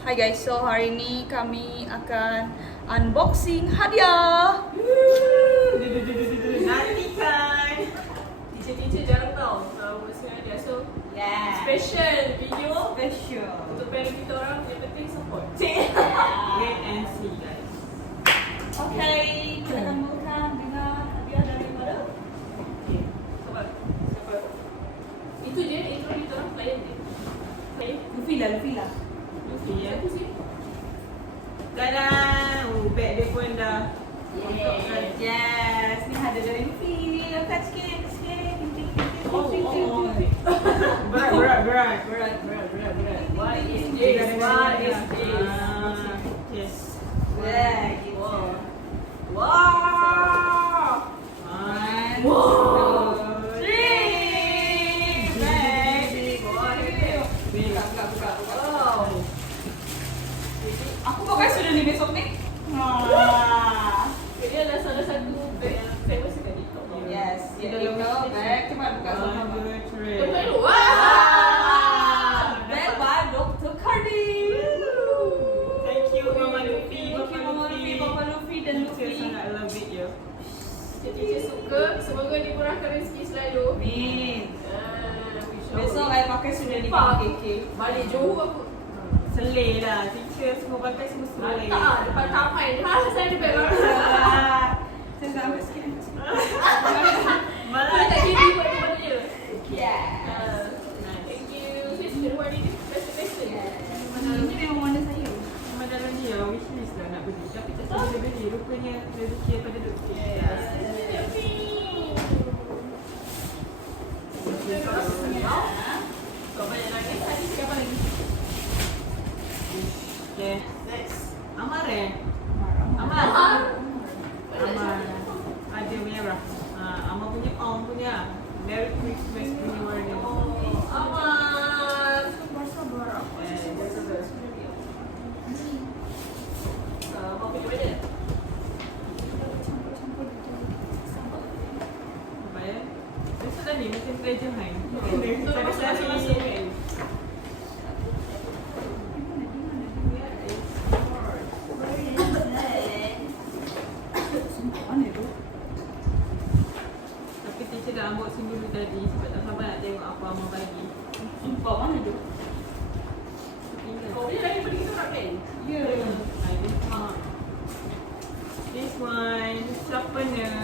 Hai guys, so hari ni kami akan unboxing hadiah. Nanti kan Teacher jarang tahu masih ada. So special video special. untuk parent kita orang, yang penting support. Wait and see guys. Okay, kita akan mulakan dengan hadiah daripada Okay. Sabar. Itu je intro kita orang, layan je. Okay. Lufila. Lucy ya. Satu sih. Dadah. Beg dia pun dah. Yes, ni hadiah dari Lufi. Angkat sikit. Berat. What is this? What is this? Yes. Wah, gitu. Wow. One, Wow. two, three. Baby. Buka. Wow. Aku pakai sudah ni besok ni. Wah. Dia adalah salah satu bag yang famous dekat TikTok. Yes, you know, back. Cepat buka sama. One, two, three. Wow. Bag by Dr. Cardi. Thank you Mama Luffy. Thank you Mama Luffy, Papa Luffy dan Teacher Luffy. sangat love it ya. Teacher suka, semoga dimurahkan rezeki selalu. Amin. Wish Besok Allah. saya pakai sudah di Pak, KK. balik Johor aku. Seleh lah. Teacher semua pakai semua seleh. Tak, depan taman. Saya ada beg baru. Saya sampai sikit. Malah Tak kiri buat tu pada dia. Yes. Thank you. Sister, what is this? Best. Ini memang warna saya. Memang dalam dia wishlist lah nak beli. Tapi tak tahu boleh beli. Rupanya rezeki daripada doktor. Kau banyak nangis. Tadi siapa lagi? Okay. Next. Amar eh? Amar. Amar. Ada merah. Amar punya Om punya. Merry Christmas punya warna. Amar. Mau pergi mana? Apa ya? Besok dah ni macam treasure hunt. Betul, masuk kan? Tapi teacher dah unboxing dulu tadi sebab tak sabar nak tengok apa Amar bagi. Sumpah mana tu? Kau dia lagi pergi kita orang kan? Ya. This one, sharpener.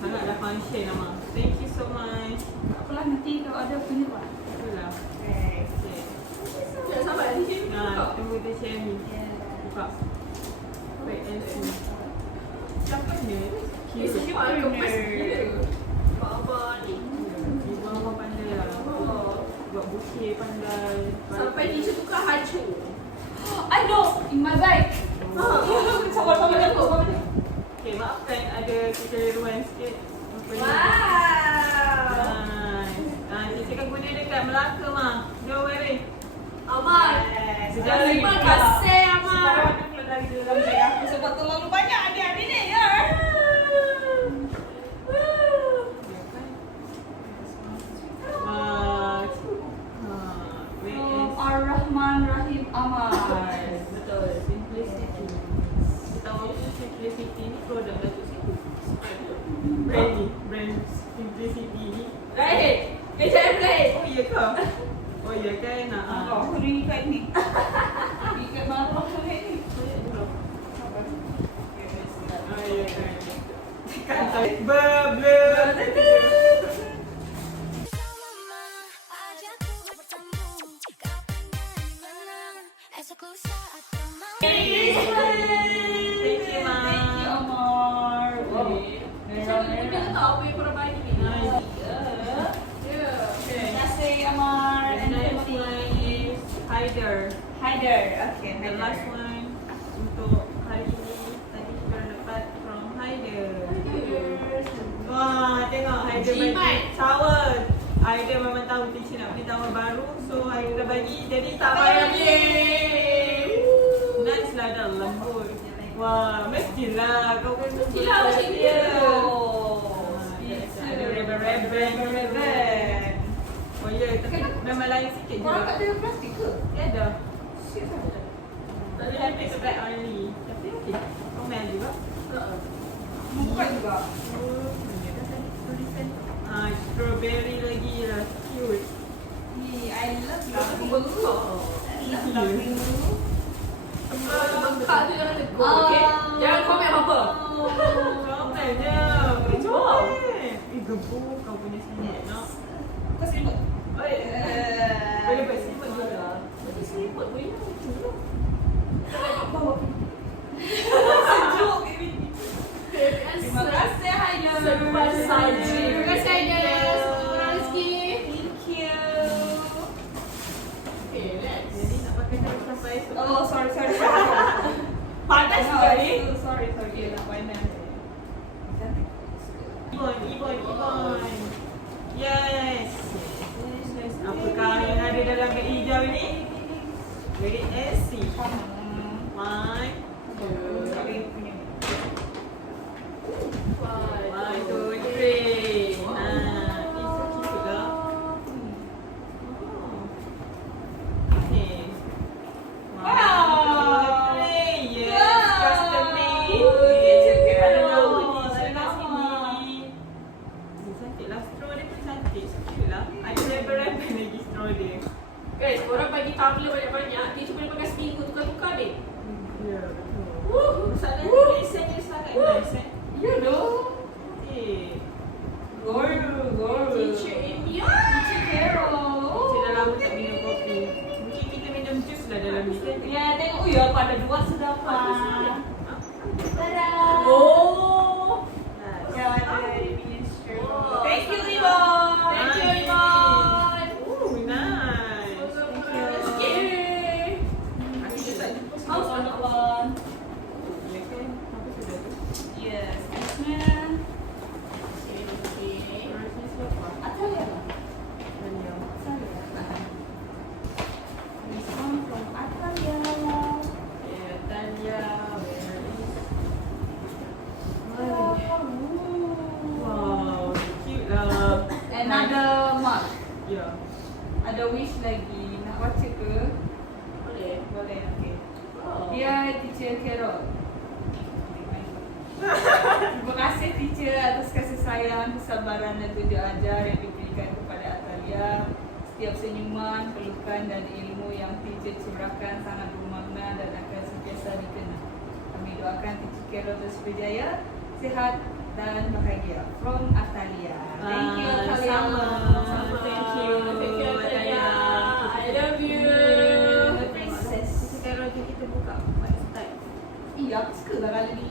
Sangatlah function Amar. Thank you so much. Tak apalah, nanti kalau ada punya buat. Itulah. Okay. Okay. Tak sabar, teacher. Tunggu teacher ni. Buka. Wait and see. Sharpener. Ini semua kemas gila. Abang ni. Ibu Amar pandai lah. Buat bukit pandai. Sampai teacher tukar hancur. I know, in my bag. Sabar dia. Okay, maafkan ada kekeliruan sikit. Apa ni? Wow. Nice. Teacher kan guna dekat Melaka mah. Don't worry. Amar. Terima Sekarang kasih Amar. ada keluar dari dalam bag aku sebab terlalu banyak adik-adik ni. Ya. Ar-Rahman Rahim Amar. Betul. Simplicity. Kita tahu apa Simplicity ni produk Datuk Siti. Brand ni. Brand Simplicity ni. Rahim. Saya Rahim. Oh iya kau? Oh iya kan? Aku ni ikat ni. Ikat baru aku ni. Oh iya kan? Kata Blur. Thank you, Ma. Thank you, Amar. Macam mana dia tahu apa yang korang bagi ni? Nice. Ya. Terima kasih, Amar. And the next one is Haider. Haider. Okay, The last one untuk hari ini tadi kita dapat from Haider. Wah, tengok Haider bagi Jimat. towel. Haider memang tahu teacher nak beli towel baru, so Haider dah bagi. Jadi tak payah beli. Nice lah, dah lembut. Wah, mestilah kau kan Mestilah macam dia. Ada rebel. Oh ya, tapi memang lain sikit je. Korang tak ada plastik ke? Dia ada. Tak ada make a bag only. Tapi okey. Comel juga. Buka juga. Mana dah tadi tulisan. Strawberry lagi lah. Cute. I love Aku you. bengkak. Love you. Bengkak tu jangan tegur, okay? Jangan komen apa-apa. Comel je. Wow. Gebuk kau punya selimut nak. Kau selimut? Boleh buat selimut juga. Macam selimut boleh lah macam tu. Sejuk baby. Terima kasih Haya. Selepas saja. Terima kasih Haya. Semoga korang rezeki. Thank you. Okay, next. Jadi nak pakai cara sampai esok. Oh, sorry. Panas juga ni. Sorry. Nak panas. Ibon. Yes. Apakah yang ada dalam beg hijau ini? Very easy. One, two, one, two, three. It's so cute lah. Okay. Wow. One, two, three. Yes, Wow. custom made. Cantik Ada lah. nama teacher kat Nama. sini. Cantik lah, straw dia pun cantik. So cute lah. Ada rebel-rebel lagi straw dia. Guys, korang bagi tumbler banyak-banyak, dia cuma pakai seminggu tukar-tukar deh. Ya, betul. Masalahnya tulisannya sangat nice eh. You know. Okay. Goro. Teacher India. Teacher Carol. Saya dah lama tak minum kopi. Mungkin kita minum jus lah dalam ni kan? Ya, tengok. Oh ya, pada dua sudah pak. Tada. Oh. Ya, ada miniature. Oh. Thank you, Ibon. Thank you, Iman. Oh, nice. Rezeki. Aku je tak jumpa Oh, semua. Ibon. Ya kan? Apa sudah tu? Yes, Krishna. Rasanya siapa? Atalia. Tanya. This one from Atalia. Yeah, Tanya. Where is? Wow, cute lah. Another mark. Ya. Ada wish lagi. Nak baca ke? Boleh. Boleh, okey. Oh. Dear Teacher Carol. Terima kasih teacher atas kasih sayang, kesabaran dan tunjuk ajar yang diberikan kepada Atalia. Setiap senyuman, pelukan dan ilmu yang teacher curahkan sangat bermakna dan akan sentiasa dikenang. Kami doakan teacher Carol terus berjaya, sihat dan bahagia. From Atalia. Thank you Atalia. Sama. Sama. Thank you. Thank you, Atalia. I love you. The princess. Sekarang je kita buka white style. Iya, aku suka lah kali ni.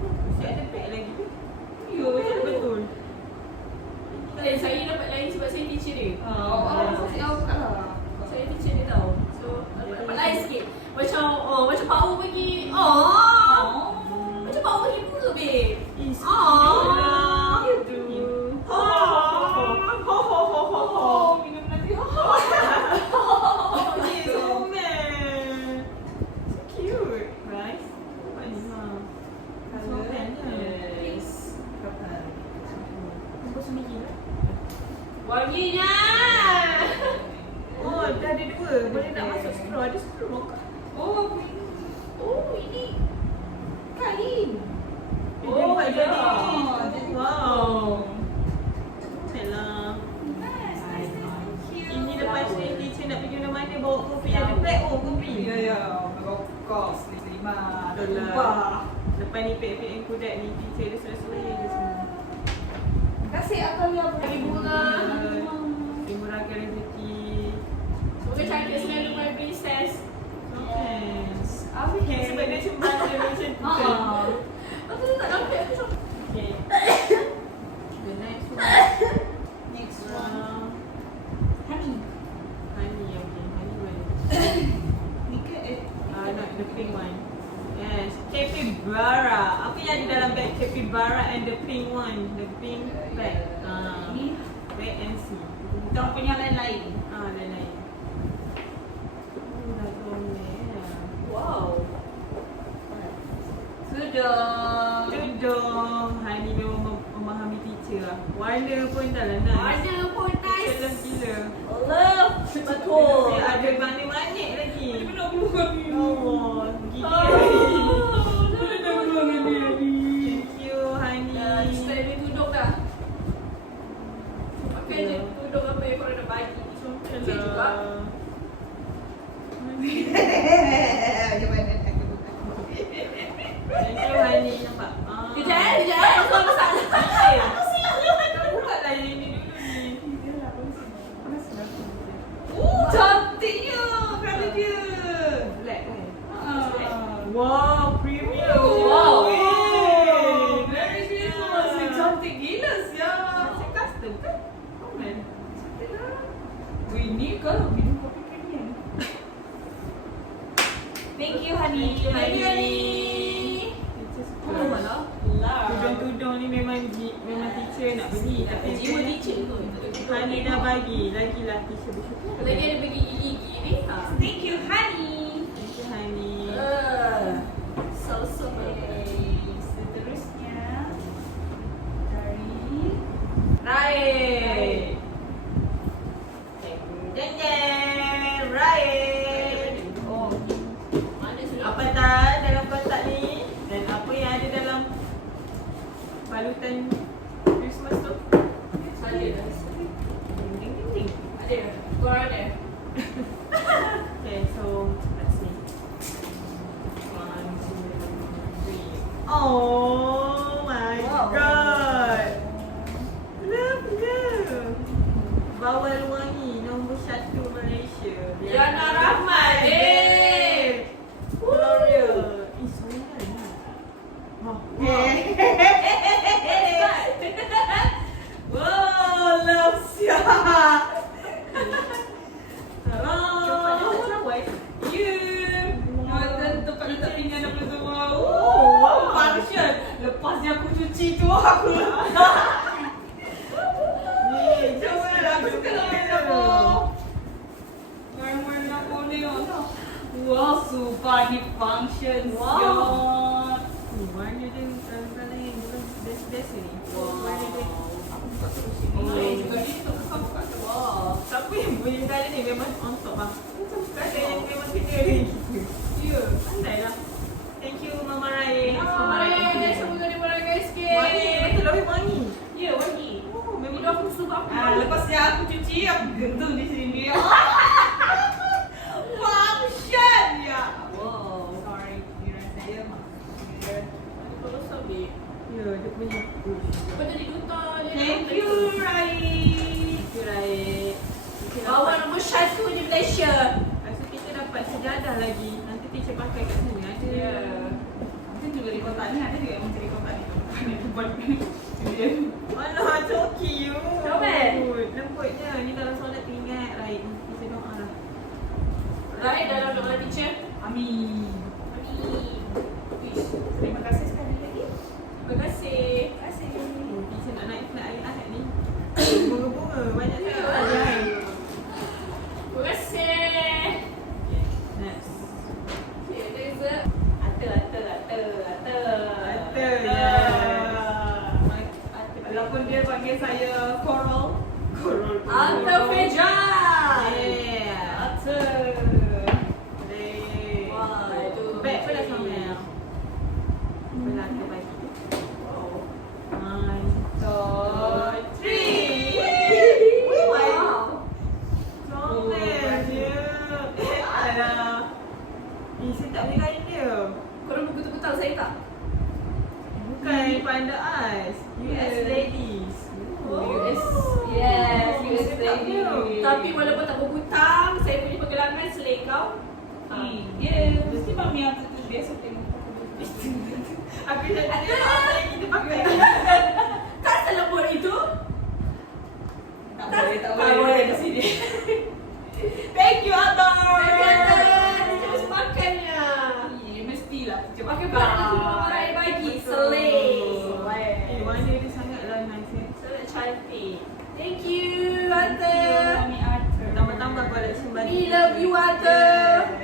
Masih ada pack lagi ke? Yo, Betul. Saya dapat lain sebab saya teacher dia. Saya buka lah. Saya teacher dia tau. So, dapat lain sikit. Macam power bagi. Macam power bagi muka, babe. Is Aww. Minum nanti. so man. So cute. Right? What is Colour. Yes. Nampak sendiri lah. Wanginya. Oh, dah ada dua. Boleh nak masuk straw. Ada straw ke? Oh, ini kain. Dia buat ya. jadi. Jadi Wow. Lah. Nice. Ini lepas ni teacher nak pergi mana-mana bawa kopi ada pack. Oh, kopi. Ya. Kos 5. Betul lah. Lepas ni pack-pack yang kudat ni teacher dia selesai je semua. Terima kasih Atalia. Bagi bunga. Dimurahkan rezeki. Semoga cantik selalu my princess. Yes. Okay. Sebab dia cembara macam tu. Aku tak dapat aku macam. Okay. The next one. Next one. Honey. Honey, okay. Honey mana? Ni ke Not the pink one. Yes. Capybara. Apa yang ada dalam bag Capybara and the pink one? The pink bag. Ini Wait and see. kita punya lain-lain. Lain-lain. Oh, dah comel. Wow. Sudah. Tudung. Honey memang memahami teacher lah. Warna pun dah lah nice. Warna pun nice. Dalam gila. Love. Betul. Ada manik-manik lagi. Belum. Macam mana nak aku buka? Thank you Hani. Nampak? Kejap. Apa masalah? Apa sih? Buka lah yang ini dulu ni. Cantiknya colour dia. Black kan? Ah. Wow, premium. Wow. Wey. Merry Christmas. Cantik gila sia. Macam custom kan? Common. Wih, ni kalau minum kopi premium. Thank you, Hani. Thank you, Hani. Teacher Oh, malah. Tudung-tudung ni memang teacher nak beli. Tapi Jiwa teacher tu. Hani dah bagi. Lagilah teacher bersyukur. Lagi ada bagi gigi ni. Thank you, Hani. Thank you Hani. So. Okay, seterusnya dari Raid. Jeng jeng. Raid. oh Mana sudah? Apa tak dalam kotak ni? Dan apa yang ada dalam balutan Christmas tu? Ada. Ding ding ding ding. Ada. Korang ada? Okay, so let's see. 1, 2, 3. Oh my Wow. god. Love you. Bawal wangi nombor 1 Malaysia. Yana Rahmat. Gloria. Sorry kan. Oh. Wow, love siap. tempat letak pinggan apa semua. Oh, wow. Function. Lepasnya aku cuci tu aku. Ni, Jangan aku suka nak main apa. Main apa ni? Wow, super ni function. Wow. Ni warna dia kalau yang biasa ni. Wow. Warna dia. Juga ni tu kau buka tu. Wow. Siapa yang punya kali ni memang on top lah. Kali yang memang kena ni. Ya. Pandai lah. Thank you Mama Rai. Mama Rai, semoga dia merangkai sikit. Wangi, betul lah wangi. Ya, wangi. Oh, memang Hidup aku suka aku. Lepas yang aku cuci, aku gentung di sini. Function ya. Wow. Sorry, kira saya maksudnya. Ada kalau sabit. Ya, dia punya. Apa jadi duta dia? Thank you, Rai. Thank you Rai. Bawa nombor 1 di Malaysia. Rasa kita dapat sejadah lagi. Nanti teacher pakai kat sini ada. Ya. Mungkin juga di kotak ni ada juga yang mencari kotak ni. Ini tempat kemudian. Alah, coki you. Comel. Lembutnya. Ni kalau solat teringat Rai. Kita doa lah. Right dalam doa teacher. Amin. Amin. Terima kasih sekali lagi. Terima kasih. Terima kasih. Teacher nak naik nak ayat Ahad ni. Bunga-bunga. Banyak sangat. Terima kasih. Next. Okay, there's a Ata. Walaupun dia panggil saya Coral. Ata Fejal. Yeah. Ata. Wah, itu. Bag pun dah comel. Belah ke bagi. Wow. 1, 2, 3. Wow. Comel dia. Alah. Ni saya tak boleh kain dia. Korang betul-betul saya tak? Bukan Panda Eyes. US Ladies. US. Yes, US lady. Tapi Tapi walaupun tak berbutang, saya punya pergelangan selai kau. Ya, mesti mami yang tu biasa tengok. aku tak ada apa yang kita pakai. Tak selembut itu. Tak boleh di sini. Thank you Atar. Dia terus makannya. Ya, mestilah. Pakai barang itu orang yang bagi selai. Warna dia sangatlah nice. Sangat cantik. Thank you, Thank you, Ata. Mami Arthur. Tambah-tambah collection baju. We love you, Ata.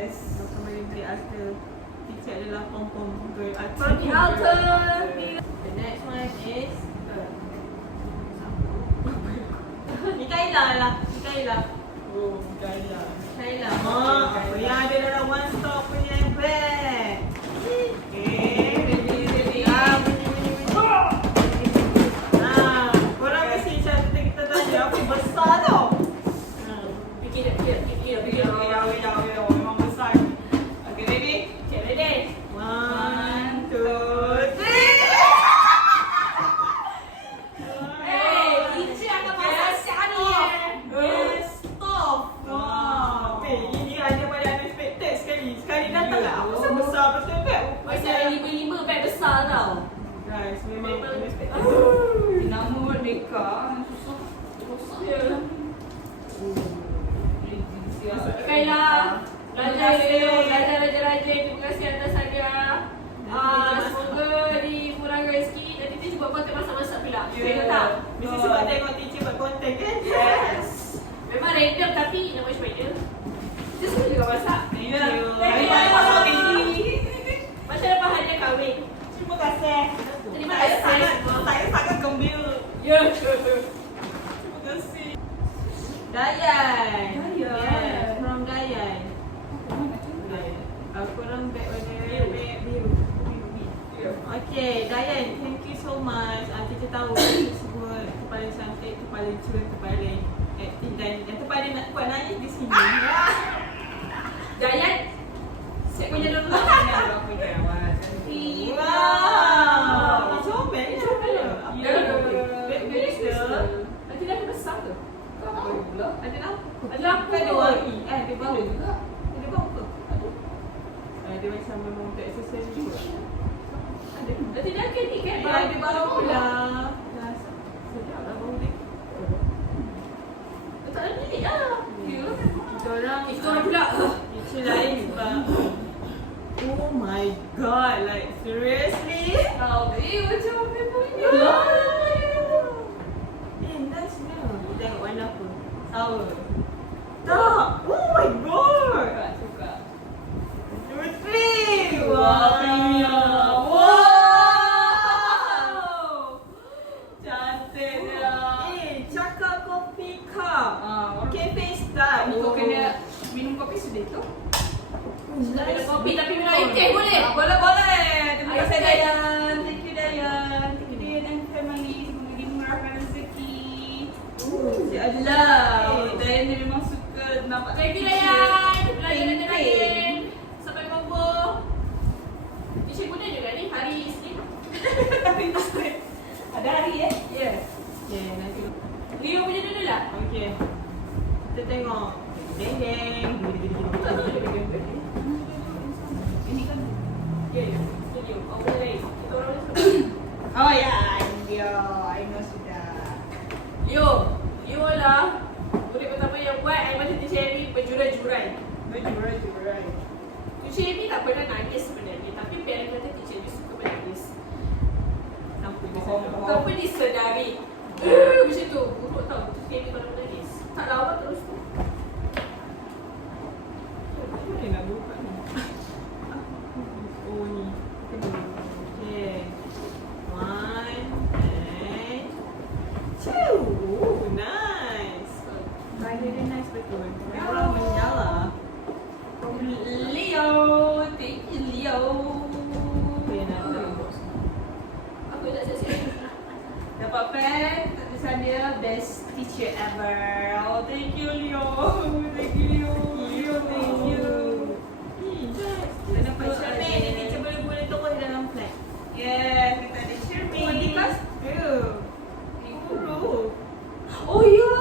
Yes. Kembali beli Arthur. Teacher adalah pom-pom girl Arthur. Mami Ata. The next one is Ni Kaila lah. Ni Kaila. Oh, Gaia. Kaila. Apa yang ada dalam one stop punya bag. Ready. Korang mesti macam kita tanya apa besar tau. Fikir. Memang besar. guys. Memang unexpected. Nama Merdeka susah. Ya. Siap. Kailah. Belajar rajin. Terima kasih atas hadiah. Semoga dimurahkan rezeki. Nanti teacher buat konten masak-masak pula. Kena tak? Mesti sebab tengok teacher buat konten kan? Yes. Memang random tapi nama macam mana? Teacher suka juga masak. Thank you. Thank you. Macam dapat hadiah kahwin. Terima kasih. Terima kasih. Saya sangat gembira. Ya. Terima kasih. Dayan. Dayan. Yes, from Dayan. Korang beg warna biru. Okay, Dayan, thank you so much. Kita tahu semua terpaling cantik, terpaling cun, terpaling aktif dan yang terpaling nak buat nangis di sini. Dayan. Saya punya dulu. Wow, comel ya. Ya. Nanti dah besar ke? Baru pula. Ada apa? Ada apa? Ada wangi. Dia Baru bau. juga. Ada bau ke? Dia macam memang untuk exercise juga. Ada. Nanti dah ganti kan? Ada bau pula. Sedap lah bau dia. Tak ada ni lah. Kita orang Kita orang pula. teacher lain juga. Oh my god, like seriously? Macam member ni. Nice nya. Kita tengok warna apa? Sour. Tak. Oh my god. Suka. Number 3. Wow. Wow. Cantik dia. Chaka Coffee Cup. Cafe style. Kau kena minum kopi sudah tu? Tak minum kopi tapi minum air teh boleh? Boleh. Terima Air kasih teh. Dayan. Thank you Dayan. Thank you Dayan and family. Semoga dimurahkan rezeki. Si Lah, Dayan ni memang suka nampak. Thank you Dayan. Belajar dan rajin. Sampai jumpa. Teacher Budan juga ni hari Isnin. Ada hari Ya. Okay, nanti. Leo punya dulu lah. Okay. Kita tengok. Deng deng. Ini kan. Ya, ya. Leo. Awak lain. Kita orang boleh Oh ya, dia. I know sudah. Leo. Leo lah. Murid pertama yang buat I macam Teacher Amy berjurai-jurai. Jurai. Teacher Amy tak pernah nangis sebenarnya. Tapi parent kata Teacher Amy suka menangis. Sampai di Bohong, sana. bohong. Tanpa disedari. Macam tu. Buruk tau. Teacher Amy kalau menangis. Tak lawak terus tu. Okay, nak buka ni. Oh ni. Okay. 1 and 2. Oh, nice. Rider dia nice betul. Orang menyala. Leo, thank you Leo. Okay, nak tengok. Aku tak siap-siap. Dapat pen, tulisan dia best teacher ever. Oh, thank you Leo. Thank you Leo. Thank you. Kita dapat cermin. Ini teacher boleh tulis dalam flag. Yeah, kita ada cermin. Oh, di kelas ke? Huruf. Oh ya,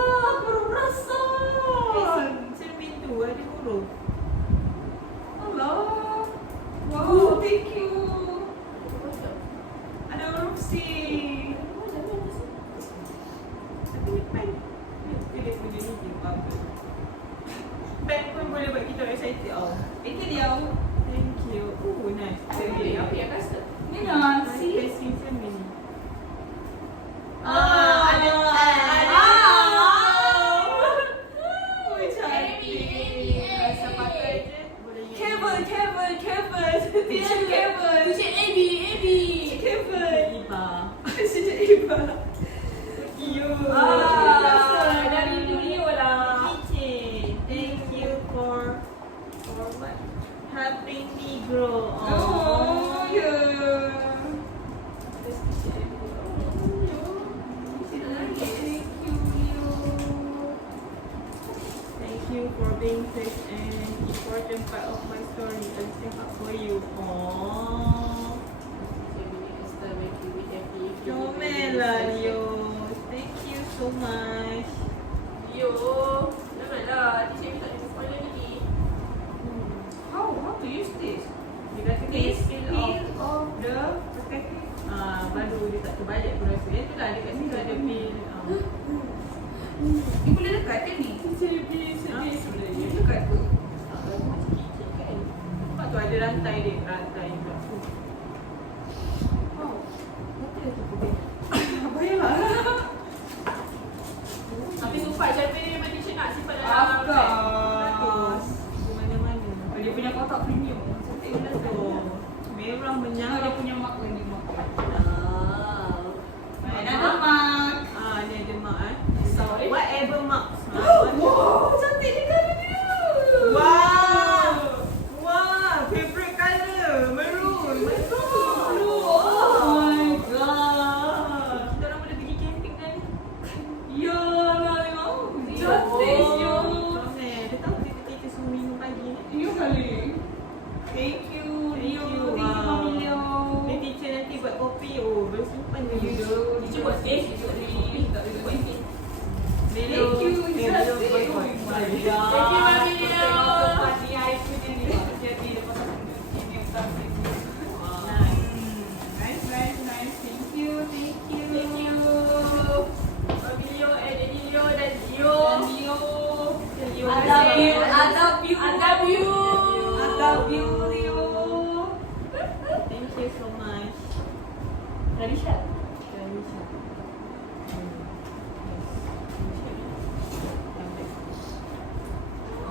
baru perasan. Cermin tu ada huruf. Allah. Wow, thank you. Ada huruf C. Tapi ni pen. Dia punya ni dia apa. Pen pun boleh buat kita excited. Oh. Itu dia. Thank you. Oh, nice. Apa yang rasa? Ni nak C. Casing cermin ni. Ada. Amy. Rasa pakai je. Boleh use. Cable. Teacher cable. Teacher Amy. Cable. Iba. Teacher Iba. You. Dari Leo lah. Teacher, thank you for what? Helping me grow. Oh, yeah. Thank you for being such an important part of my story. I'll step up for you. Aww. Comel lah Leo. Thank you so much. Leo. Janganlah. Teacher Amy tak ada sekolah lagi. How to use this? Dia kata This skill of of the perspective. baru ada rantai dia. Rantai pula. Wow. Apa dia tu putih? Bayarlah. Tapi sumpah Jamil ni memang teacher nak simpan dalam Of bag. course. Di mana-mana. Dia punya kotak premium. Cantik benar Oh, sekali. merah Dia menyala. punya mark lagi mark. Ah. Ada mark. Ah, ni ada mak Sorry. Whatever marks. Wow, cantik ni colour dia. Wow. Wow, favorite colour. Maroon. Oh my god. Kita orang boleh pergi camping kan ni? Ya, memang cantik ya. Dia tahu kita suruh minum pagi ni. Ya kali. Thank you, Rio. Thank you, Mami Leo. Ni teacher nanti buat kopi. Oh, bersimpan je video. Teacher buat taste, teacher buat kopi. Tak boleh buat taste. Thank you, Melo cantik. boy Oh boy. my god. Thank you, Mami Leo. Party hari ni ni jadi lepas ini cantik. Nice. Thank you. Thank you. Mami Leo and Daddy Leo dan Leo. Leo. I love you. I love you. I love you. I love you, Leo. Thank you so much. Radisha.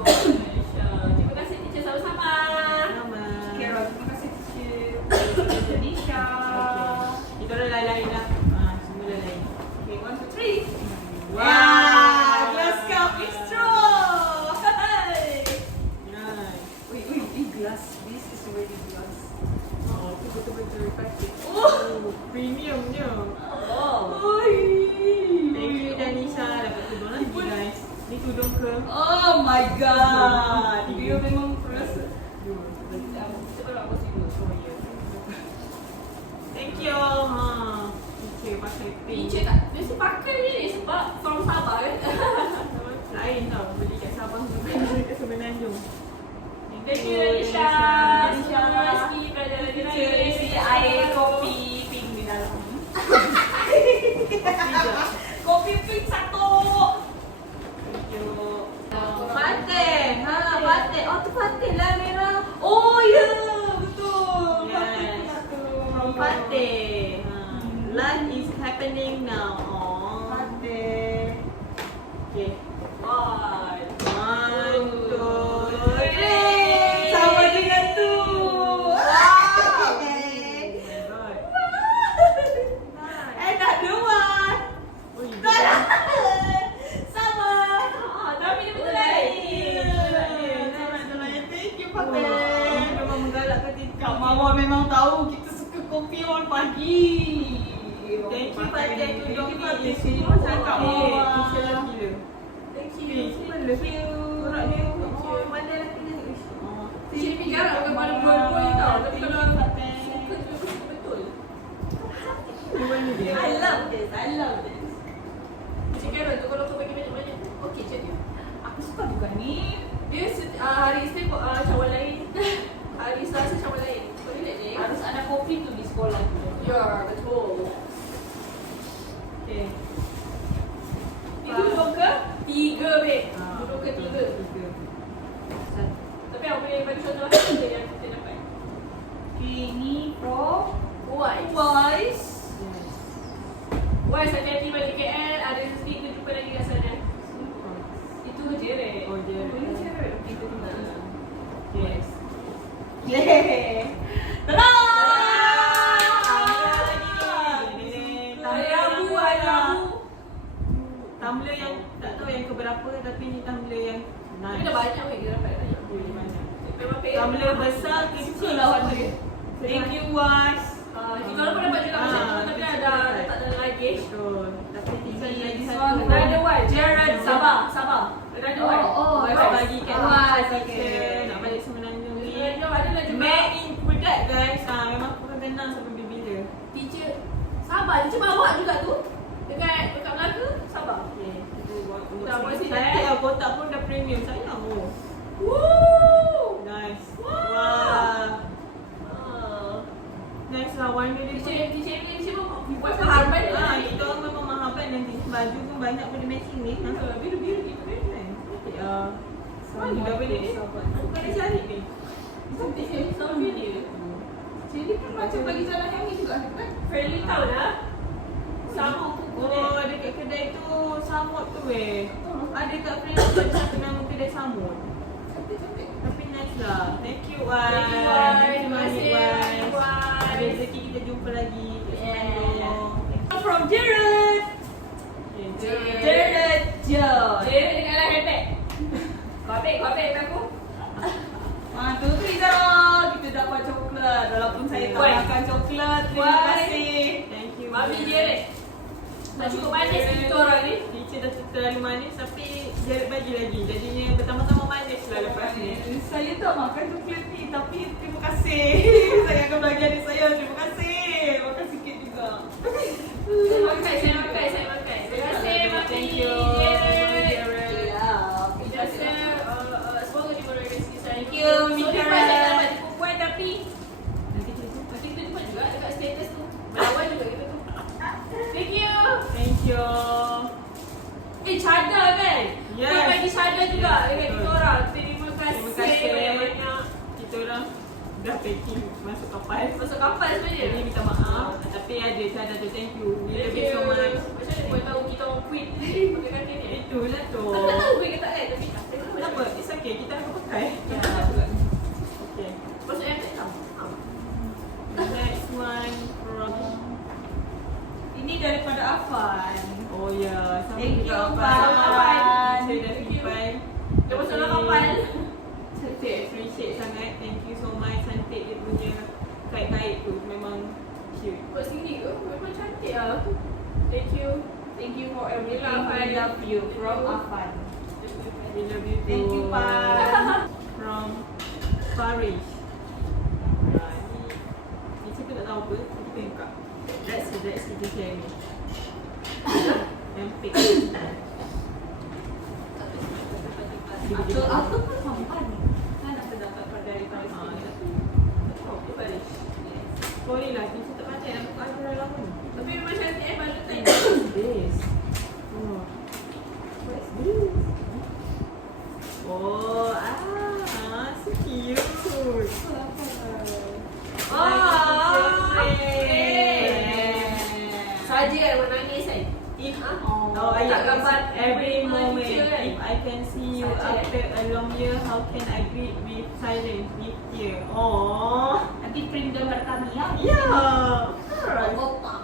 Terima kasih teacher sama-sama. Kira, terima kasih teacher. Indonesia. Kita orang lain-lain lah. Semua lain. Okay, 1, 2, 3. Wow, glass cup bistro. Nice. Wait, glass. This is already glass. Oh, tu betul-betul plastik. Oh, premiumnya. Oh. Thank you Danisha dapat tudung lagi guys. Ni tudung ke? Oh my god. Dia memang perasa. Kita baru aku sibuk. Thank you. Teacher pakai pink. Teacher tak biasa pakai ni sebab from Sabah kan. Lain tau. Beli kat Sabah beli kat Semenanjung. Thank you Radisha. Terima kasih pada Teacher isi air kopi pink di dalam. Kopi pink satu. Thank you. Paten. Paten. Oh, tu paten lah merah. Oh ya, betul. Yes. From Paten. Life is happening now. Oh. Paten. Okay. One. 1, 2, 3. Sama dengan tu. Oh my god. Another one. Oh, you got Sama. Tapi dia betul kan? Thank you, Paten. Memang menggalakkan kita. Kak Mama memang tahu kita suka kopi awal pagi. Thank you, Paten. Tudung ni Paten. isi Terima kasih, sangat Kak ni. Mama. Teacher lagi dia. Thank you. Thank you. Orang dia. Oh, mana lagi dia? Oh. Teacher ni garap bukan pada boy-boy tau. Tapi kalau suka juga betul. Di mana dia? I love this. I love this. Teacher garap tu kalau kau bagi banyak-banyak, okey je dia. Aku suka juga ni. Dia hari Isnin cawan lain. Hari Selasa cawan lain. Kau relax ni. Harus ada kopi tu di sekolah. Ya, betul. Okay. Itu duduk ke? 3, babe. Duduk ke 3. Tapi aku boleh bagi contoh apa yang kita dapat. Okay, ni from Wise. Wise. Wise hati-hati balik KL. Ada rezeki kita jumpa lagi kat sana. Itu je, babe. Oh, je. Itu je, babe. Kita tinggal. Yes. Yeay. Tenang. Hari Rabu, hari Rabu. Tumbler yang tak tahu yang keberapa tapi ni tumbler yang Tapi nice. dah banyak weh, kita dapat banyak. Banyak. Memang pay. Tumbler besar kecil. Suka lawan dia. Thank you, Wise. Jika orang pun dapat juga macam tu tapi ada letak dalam luggage. Betul. Tapi teacher Ini lagi this satu. one. Another one, Jared Sabah. Another one. Wise bagi kat Wise, teacher. okay. Nak balik Semenanjung ni. Sebenarnya ada lah juga. Made in Pedak guys. Memang aku akan kenal sampai bila. Teacher Sabah, teacher bawa juga tu. Dekat Melaka, Sabah. Okay. Kita buat untuk Tak, buat sini. Cantik lah. Kotak pun dah premium. Sayang. Oh. Woo! Nice. Wow. Wow. Nice lah. Warna dia pun. Teacher pun buat sahabat lah. Kita orang memang mahabat nanti. Baju pun banyak boleh matching ni. Biru-biru gitu kan. Mana dah boleh ni? Bukan dia cari ni. Teacher Tapi dia Jadi kan macam bagi jalan yang ni juga kan? Fairly Town lah. Sama kuku dia. Oh, dekat kedai tu samut tu weh. Ada kat Friends ada satu nama kedai samut. Cantik-cantik. Tapi nice lah. Thank you Wan. Thank you, Wan. Terima Thank you kasih, Wan. Wan. Ada rezeki kita jumpa lagi. Yeah. From Jared. Jared John. Jared dengan lah handbag. Kau ambil aku. Tu Zara, kita dapat coklat. Walaupun saya tak Woi. makan coklat. Terima Woi. kasih. Thank you. Mami Jared. Tak cukup manis kita orang ni. Teacher dah terlalu manis tapi Jared bagi lagi. Jadinya pertama-tama manis lah lepas ni. Saya tak makan coklat ni, tapi terima kasih. Saya akan bagi adik saya. Terima kasih. Makan sikit juga. Saya makan. Terima kasih Mami Thank you. Jared. Jared. Kita rasa semoga dimurahkan rezeki saya. Thank you, So, Mika. lepas saya tak dapat jumpa Puan tapi Nanti kita jumpa. kita jumpa juga dekat status tu. Melawan juga kita tu. Thank you. Thank you. Cadar kan? Yes. Dia bagi cadar juga Yes, dekat betul. kita orang. Terima kasih Terima kasih banyak-banyak. Kita orang dah packing masuk kapal. Masuk kapal Jadi sebenarnya. minta maaf tapi ada cadar tu. Thank you. We love you so much. Macam mana boleh tahu kita orang quit pakai katil ni? Itulah tu. Aku tak tahu quit ke tak kan? Tapi tak tahu Tak apa, it's okay. Kita akan pakai. Ya. Okay. Maksudnya aku tak tahu. Next one from... Ini daripada Afan. Oh ya, sama Thank juga you, Afan. Afan. Saya dah Thank you. simpan. Dia masuk dalam kapal. Cantik, appreciate sangat. Thank you so much. Cantik dia punya kait-kait tu. Memang cute. Buat sini ke? Memang cantik lah. Thank you. Thank you for everything. Afan. I love you. From Afan. We love you too. Thank you, Pan. From Farish. Ni siapa tak tahu apa, kita buka. Let's see dia share ni. Yang pink. Aku pun Afan. Kan aku dapat dari Paris. Oh, Farish. Sorry lah, kita tak pandai nak buka ada lama ni. Tapi memang cantik Valentine. This. Oh. What's this? Oh, so cute. Saja kan menangis kan? If Oh, I tak gambar every moment. picture kan? If I can see you after a long year, how can I greet with silence, with tear? Oh, Nanti print gambar kami ya. yeah. Kotak.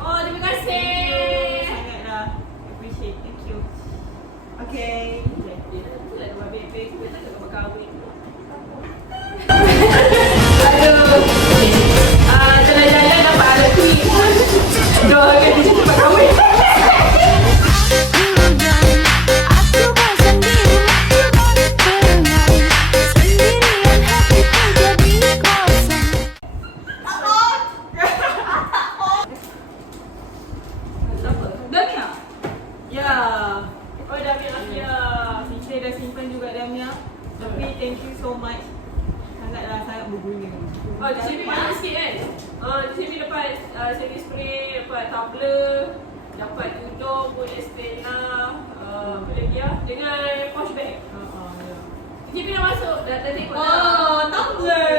Oh, terima kasih. Thank you sangatlah. Appreciate. Thank you. Okay. Dia nak buat baby, kita tak nak kahwin. Jalan-jalan dapat ada tweet. Doakan dia cepat kahwin. Aku bosan di rumah tenang, sendirian hatiku jadi kosong. Dania. Ya. Oh, Damia Afia. Saya dah simpan juga Damia. Tapi thank you so much. Sangat berguna. Oh, di sini banyak sikit kan? Di sini dapat setting spray, dapat tumbler, dapat tudung, boleh Stella, apa lagi lah, dengan posh bag. Ya. Jadi dah masuk, dah tengok dah. Oh, tumbler.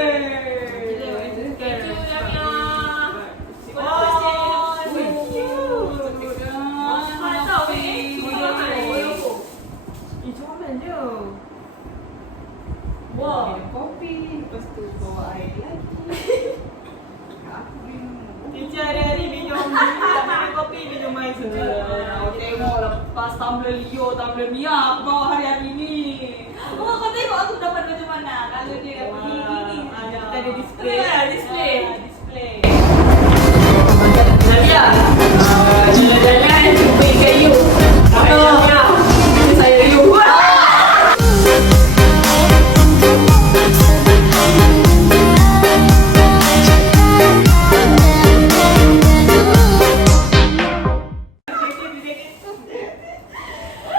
Thank you, Damia. Oh, Ui. cute. Mahal tau ni. Mahal. Jualan je. Wah. Minum kopi, lepas tu bawa air lagi. Aku minum. Teacher hari-hari minum tak minum kopi, minum air saja. Aku tengok lepas tumbler Leo, tumbler Mia aku bawa hari-hari ni. Oh, kau tengok aku dapat macam mana? Kalau dia dapat gini. Kita ada display. Display. Display. Nadia, jalan-jalan jumpa ikan you. Nadia, saya you.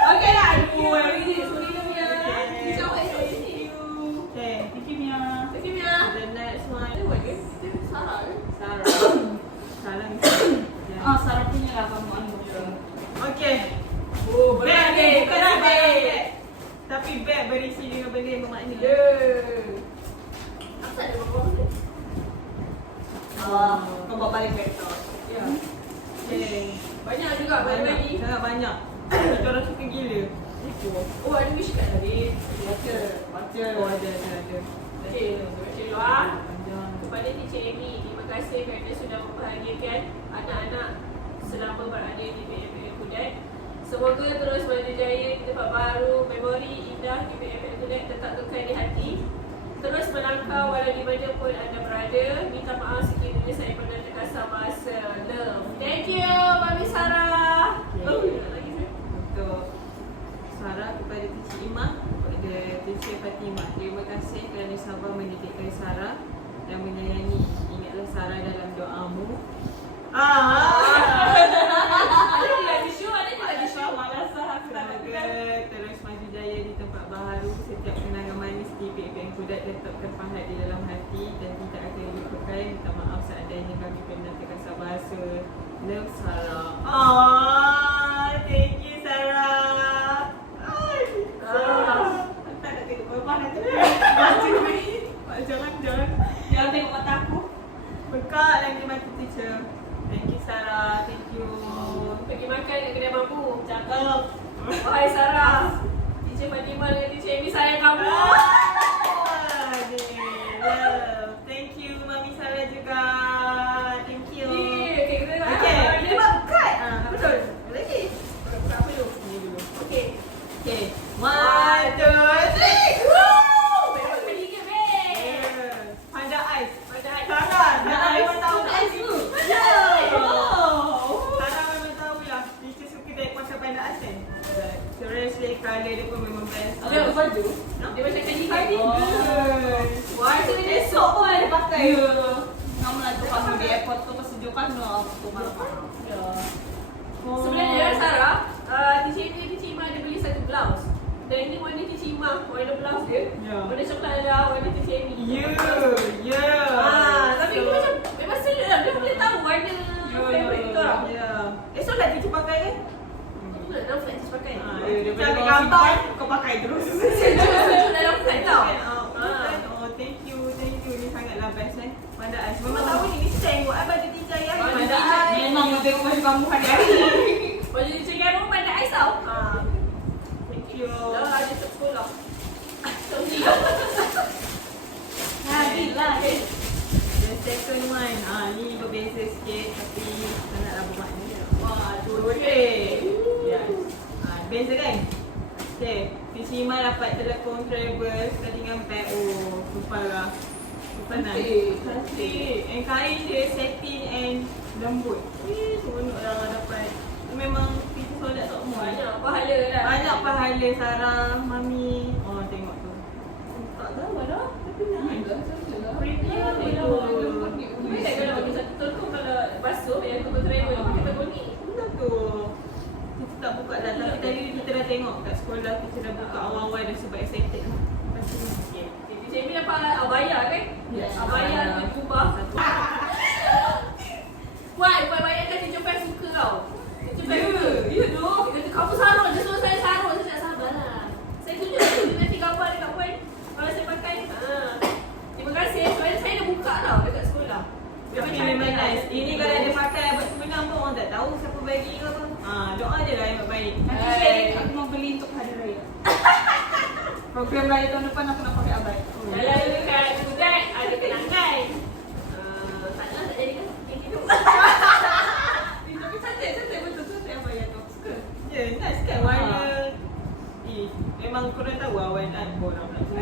Okay lah, aduh, yang ini sorry lah Mia. Kita awak esok sini. Okay. Thank you, Mia. Thank you Mia. The next one. Ada buat ke? Kita Sarah ke? Sarah. Sarah ni. Ah, Sarah punya lah kamu unbox. Okay. Oh, Bag berat ni, ni, bukan berat bag. ni. Tapi bag berisi dengan benda yang bermakna. Yeah. tak ada apa-apa. Kau bawa balik kereta. Ya. Okay. Banyak juga bagi. Sangat banyak. Kita orang suka gila. Oh, ada wish card tadi. Baca. Oh, ada. Okey, baca dulu ah. Panjang. Kepada Teacher Amy, terima kasih kerana sudah membahagiakan anak-anak selama berada di PMPM Kudat. Semoga terus berjaya di tempat baru, memori indah di PMPM Kudat tetap kekal di hati. Terus melangkah walau di mana pun anda berada. Minta maaf sekiranya saya pernah terkasar bahasa. Love. Thank you, Mami Sarah. Oh, nak lagi saya. Untuk Sarah kepada Teacher Imah, kepada Teacher Fatimah, terima kasih kerana sabar mendidikkan Sarah dan menyayangi. Ingatlah Sarah dalam doamu. Ada lagi show, ada lagi show. Malas lah. Semoga terus maju jaya di tempat baharu. Setiap kenangan manis di PMPM Kudat tetap terpahat di dalam hati dan tidak akan dilupakan. Minta maaf seandainya kami pernah terkasar bahasa. Love, Sarah. Thank you, Sarah. Tak nak tengok berapa nak tengok. Jangan. Jangan tengok mata aku. Bekak lagi mata teacher. Thank you, Sarah. Thank you. Pergi makan kat kedai bambu. Cakap. Wahai Sarah, Teacher Fatimah dengan Teacher Amy sayang kamu. Love. Thank you, Mami Sarah juga. Thank you. Okay, kita Okay, kita buat bukat. Betul. Lagi. Buka apa dulu? Ini dulu. Okay. Okay. 1, 2, 3. Woo! Memang ketiga, babe. Panda Ice. Padahal Sarah, Sarah memang tahu Panda Ice tu. Sarah memang tahu lah. Teacher suka tengok pasal Panda Ice kan? Seriously, colour dia pun memang best. Ada baju. Dia macam kajikan. Cardigan. Wah, itu Esok pun ada pakai. Kamu nak tukar di airport tu kesejukan lah aku malam-malam. Sebenarnya Sarah, Teacher Amy dan Teacher Imah ada beli satu blouse. Dan ini warna Teacher Imah, warna blouse dia. Ya. Warna coklat adalah warna Teacher Amy. Tapi dia macam memang selit lah. Dia boleh tahu warna favorite kita orang. Esok lah teacher pakai kan? Nak dalam flat just pakai. Dia pakai gambar, kau pakai terus. Sejuk dalam flat tau. Thank you. Ni sangatlah best eh. Panda Ice. Memang tahu ni mesti tengok baju teacher ya. Panda Ice. Memang nak tengok baju kamu hari-hari. Baju Teacher Amy pun Panda Ice tau. Thank you. Dah ada tak sekolah. Habis lah. The second one, ni berbeza sikit tapi sangatlah bermakna. Wah, Okay. Yes. Beza kan? Okay. Teacher Imah dapat telekong travel dengan bag. Oh, super lah. Super nice. Cantik. And kain dia satin and lembut. Seronok lah dapat. Memang teacher solat tak semua. banyak pahala lah. Banyak pahala Sarah, Mami. Oh, tengok tu. Tak tahu lah. Tapi nak. Boleh kalau bagi satu telekong kalau basuh yang tu travel pun kita bunyi. Betul tu. Kita tak buka dah tapi tadi kita dah tengok kat sekolah kita dah buka awal-awal dah sebab excited lah. Lepas tu sikit. Teacher Amy dapat abaya kan? Yes. Abaya tu jubah. Buat bayangkan Teacher Fai suka tau. Teacher Fai suka. Ya tu. Dia kata kamu sarung je suruh saya sarung. Saya tak sabar lah. Saya tunjuk nanti gambar dekat puan. Kalau saya pakai. Terima kasih. Sebab saya dah buka tau dekat sekolah. Tapi memang nice. Ini kalau dia pakai abad semenang pun orang tak tahu siapa bagi ke apa. Doa je lah yang baik. Nanti share aku mau beli untuk hari raya. Program raya tahun depan aku nak pakai abad. Kalau dekat Kudat ada kenangan. Tak nak tak jadi kan? Hidup. Tapi cantik betul cantik abad yang aku suka. Ya, nice kan warna. Memang korang tahu lah warna korang pula.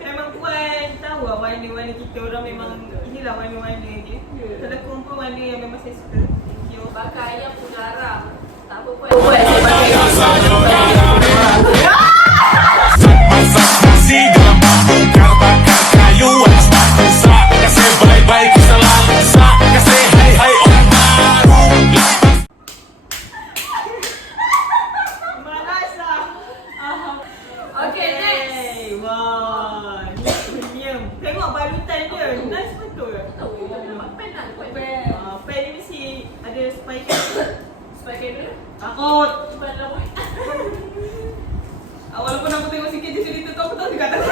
Memang puan tahu lah warna-warna kita orang memang inilah warna-warna dia. Telekong pun warna yang memang saya suka. Thank you. Bakar ayam pun garam. Tak apa pun. Masih dalam bambu karbakar kayu atas batu sak kasih bye-bye ku selalu sak kasih hai orang baru. Malas lah. Okay, next. Wah, ni premium. Tengok balutan dia. Nice betul. Tahu nampak pen lah. Pen ni mesti ada spiker. Sebagai dia. Takut. Cuba dalam mulut. Walaupun aku tengok sikit je cerita tu aku tahu juga tak.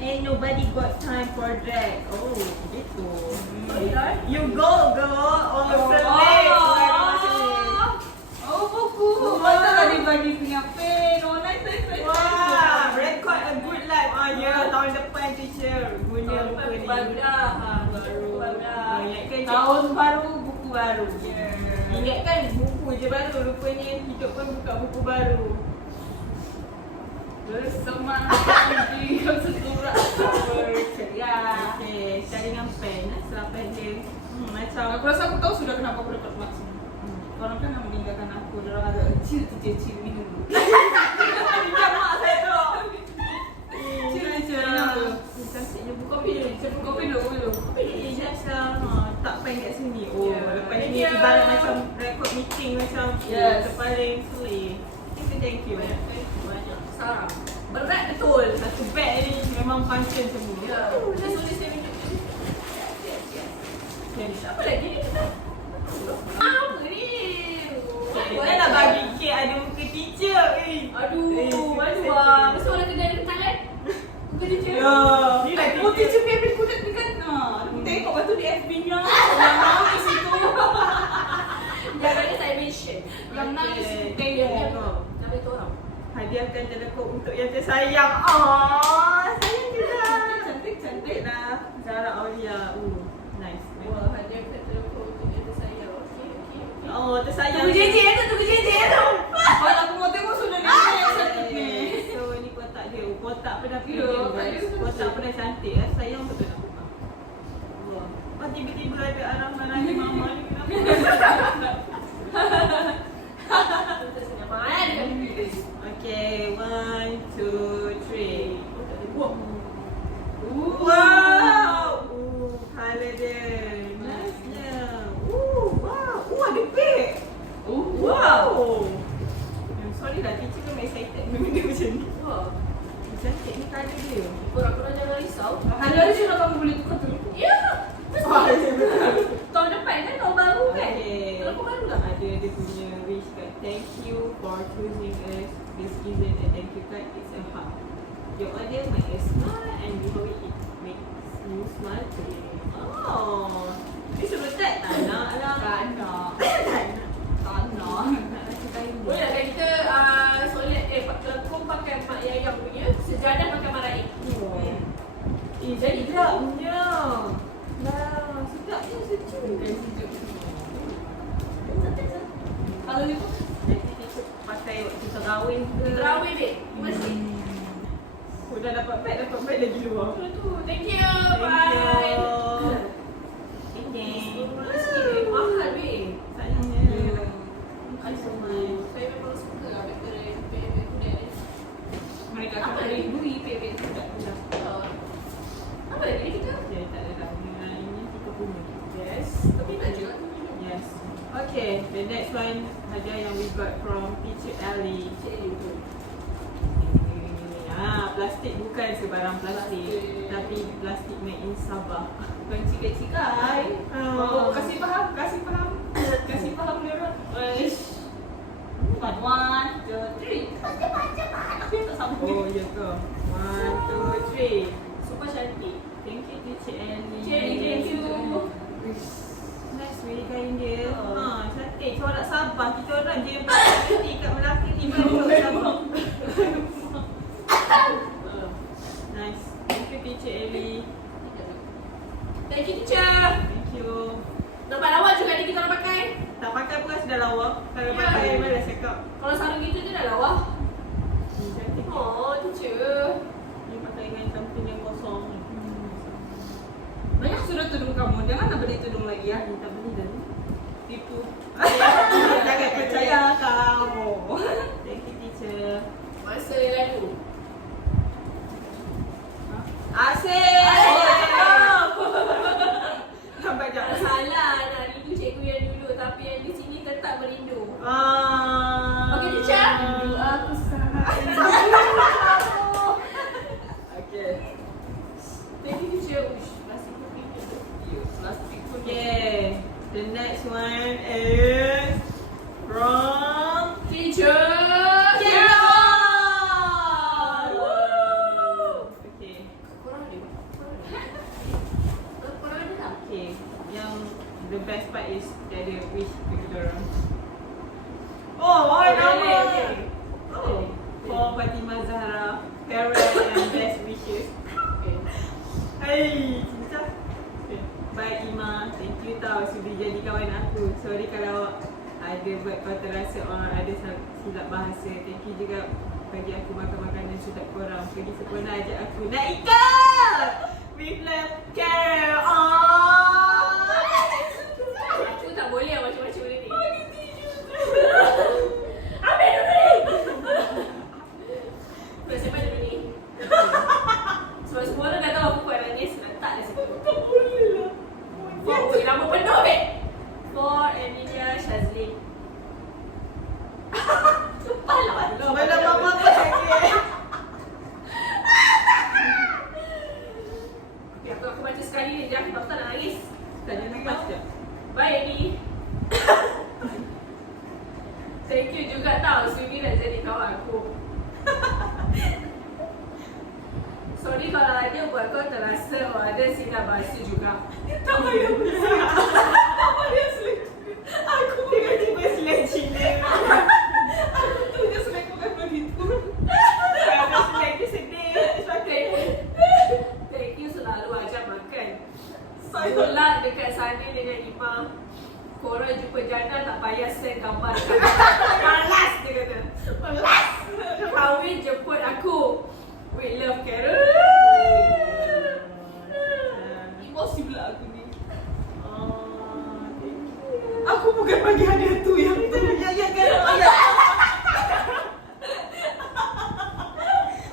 Ain't nobody got time for that. Oh, gitu. ya. You go, girl. Oh, selek. Oh, buku. Patut lah dibagi punya pen. Oh, nice. Wah, record a good life. Ya, tahun depan teacher. Guna buku ni. Baru dah. Baru. Ingatkan Tahun baru, buku baru. Ingatkan buku je baru. Rupanya hidup pun buka buku baru. Bersemangat juga sekolah berceria. Okay, saya dengan pen. Selapan dia. Macam Aku rasa aku tahu sudah kenapa aku dapat max. Orang kan yang meninggalkan aku, dia orang agak cil ni dulu. Minta mak saya tu. Cil Cantiknya buku. Kopi dulu. Macam tak pen kat sini. Oh, Ya. lepas ni ibarat macam record meeting macam Yes. terpaling selih. Thank you. Banyak. Sarang. Berat betul. Satu bag ni memang function semua. Ya. Dah tulis dia minum. Apa lagi ni kita? Apa ni? Saya nak bagi kek ada muka teacher. Aduh, malu lah. Mesti orang kena ada tangan. Bukan teacher. Ya. Ni lah Oh, teacher Pepin kudat ni kan. Tengok lepas tu di FB-nya. Yang nangis itu. Jangan saya mention. Yang nangis Okay. tengok. Nama itu orang. Hadiahkan telekop untuk yang tersayang. Oh, sayang juga. Cantik. Lah, Zara Aulia. Nice. Wah, hadiah kat telefon untuk dia tersayang. Okey. Oh, tersayang. Tunggu JJ tu. Kalau aku mau tengok sudah dia yang satu ni. So, ni kotak dia. Kotak pun dah Ya, premium, kotak guys. dia tu Kotak betul. pun dah cantik. Sayang betul nak buka. Wah. Wah, tiba-tiba ada arahan lagi mama ni. Kenapa? Kita senyap main dengan bibi. Okay, 1, 2, 3. Wah. Wow! Colour dia. Nice-nya. Wow. Ada beg. Wow. Sorry lah, teacher kan excited dengan benda macam ni. Wah. Cantik ni colour dia. Korang jangan risau. Hari-hari sudah kamu boleh tukar tu. Ya. Mesti. Tahun depan kan tahun baru kan? Okay. Telefon baru lah. Ada dia punya wish card. Thank you for choosing us this season and thank you card. It's a hug. Your order might a smile and we hope it makes you smile today. Oh. Dia suruh tag tak nak lah. Tak nak. Tak nak. Nak rasa kain dia. Boleh lah kan kita solat telekong pakai Mak Yayang punya, sejadah pakai Mak Raib. Jadi sedapnya. Lah, sedapnya sejuk. Kalau ni pun Nanti kita pakai waktu terawih ke. Terawih dek. Mesti. Oh, dah dapat beg lagi luar. Betul tu. Thank you. Thank Bye. you. Okay. Mahal weh. Sayangnya. Thank you so much. Saya memang suka lah beg kuda ni. mereka Apa akan ni? merindui pepek tidak. Apa lagi ni kita? Ya, tak ada dah. Ini kita punya. Yes. Tapi tak je. Yes. Okay, the next one hadiah yang we got from Teacher Ellie. Cik Eli tu. Plastik bukan sebarang plastik, tapi plastik made in Sabah. Bukan cikai-cikai. Oh, kasih faham dia orang. One, two, three. Cepat. Aku tak sambung. Oh, ya ke? 1, 2, 3. Super cantik. Thank you, Teacher Ellie. Cik Eli, thank you. Nice, really kain dia. Cantik. Corak Sabah. Kita orang je yang pakai cantik kat Melaka ni baru Sabah. Nice. Thank you, Teacher Ellie. Thank you teacher. Thank you. Nampak lawa juga ni kita orang pakai. Tak pakai pun sudah lawa. Kalau Ya. pakai malas cakap. Kalau sarung gitu dia dah lawa. Cantik. Oh teacher. Ni pakai dengan something yang kosong. Banyak sudah tudung kamu. Jangan nak beli tudung lagi ya. Tak beli dah. Tipu. Jangan percaya kamu. Thank you, teacher. Masa yang lalu. Asyik. Nampak jap. Salah nak rindu cikgu yang dulu tapi yang di sini tetap merindu. Ah. Okey teacher. Rindu aku ada wish bagi korang. Oh, nama. Oh, for Fatimah Zahra, parent and best wishes. Hai, cinta. Bye Ima, thank you tau sudi jadi kawan aku. Sorry kalau ada buat kau terasa orang ada silap bahasa. Thank you juga bagi aku makan makanan sedap korang. Pergi sekolah ajak aku nak ikut with love Carol. Aku tak boleh macam-macam benda ni. Siapa dulu ni? Sebab semua orang dah tahu aku kuat nangis, letak dia situ. Tak boleh lah. For, nama penuh babe. For Emilia Shazlin. Cepatlah. Mana mama apa lagi? Okay, aku baca sekali ni je, aku tak nak nangis. Tanya lepas je. Bye Amy. Thank you juga tau Sudi dah jadi kawan aku. Sorry kalau ada buat kau terasa ada silap bahasa juga. Tak payah bersiap. Tak payah selek. Aku dengan tiba selek Cina. Aku tu je selek bukan begitu. Kalau selek dia sedih. Okay. Thank you selalu ajak makan. Saya Tolak dekat sana dengan Imam. Korang jumpa janda tak payah send gambar. Malas dia kata. malas. Kahwin jemput aku. With love Carol. Emosi pula aku ni. Aku bukan bagi hadiah tu yang tu. Ya kan.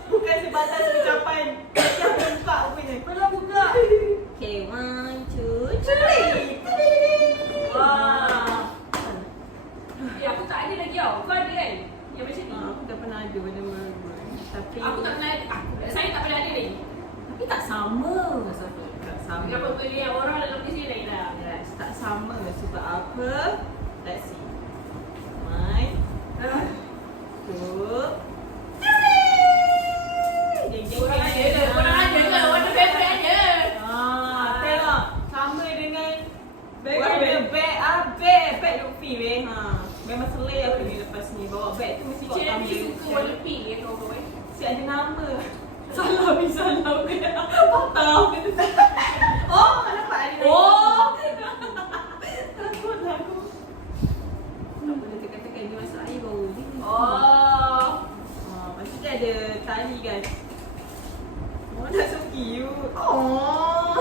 Bukan sebatas ucapan. Yang buka rupanya. Belum buka. Okay, 1, 2, 3. Wah. Aku tak ada lagi tau. Kau ada kan? Yang macam ni. Aku dah pernah ada benda baru. Tapi Aku tak pernah ada. Saya tak pernah ada lagi. Tapi tak sama. Tak sama. Kenapa pilihan orang dalam di sini lain lah. Yes, tak sama. Sebab apa? Let's see. 1, 2, 3. Korang ada ke? Korang ada ke? Warna favorite ada. Tengok. Sama dengan Beg warna apa? beg Lutfi weh. Memang selai aku ni lepas ni bawa beg tu mesti bawa Cik Nabi ambil. suka warna pink ya kau eh. Si ada nama. Salah ke? Patah. Oh, nampak ada nama. Oh. Takutlah aku. Tak boleh tekan-tekan dia masuk air baru ni. Oh. Lepas tu dia ada tali kan. Oh, that's so cute. Oh.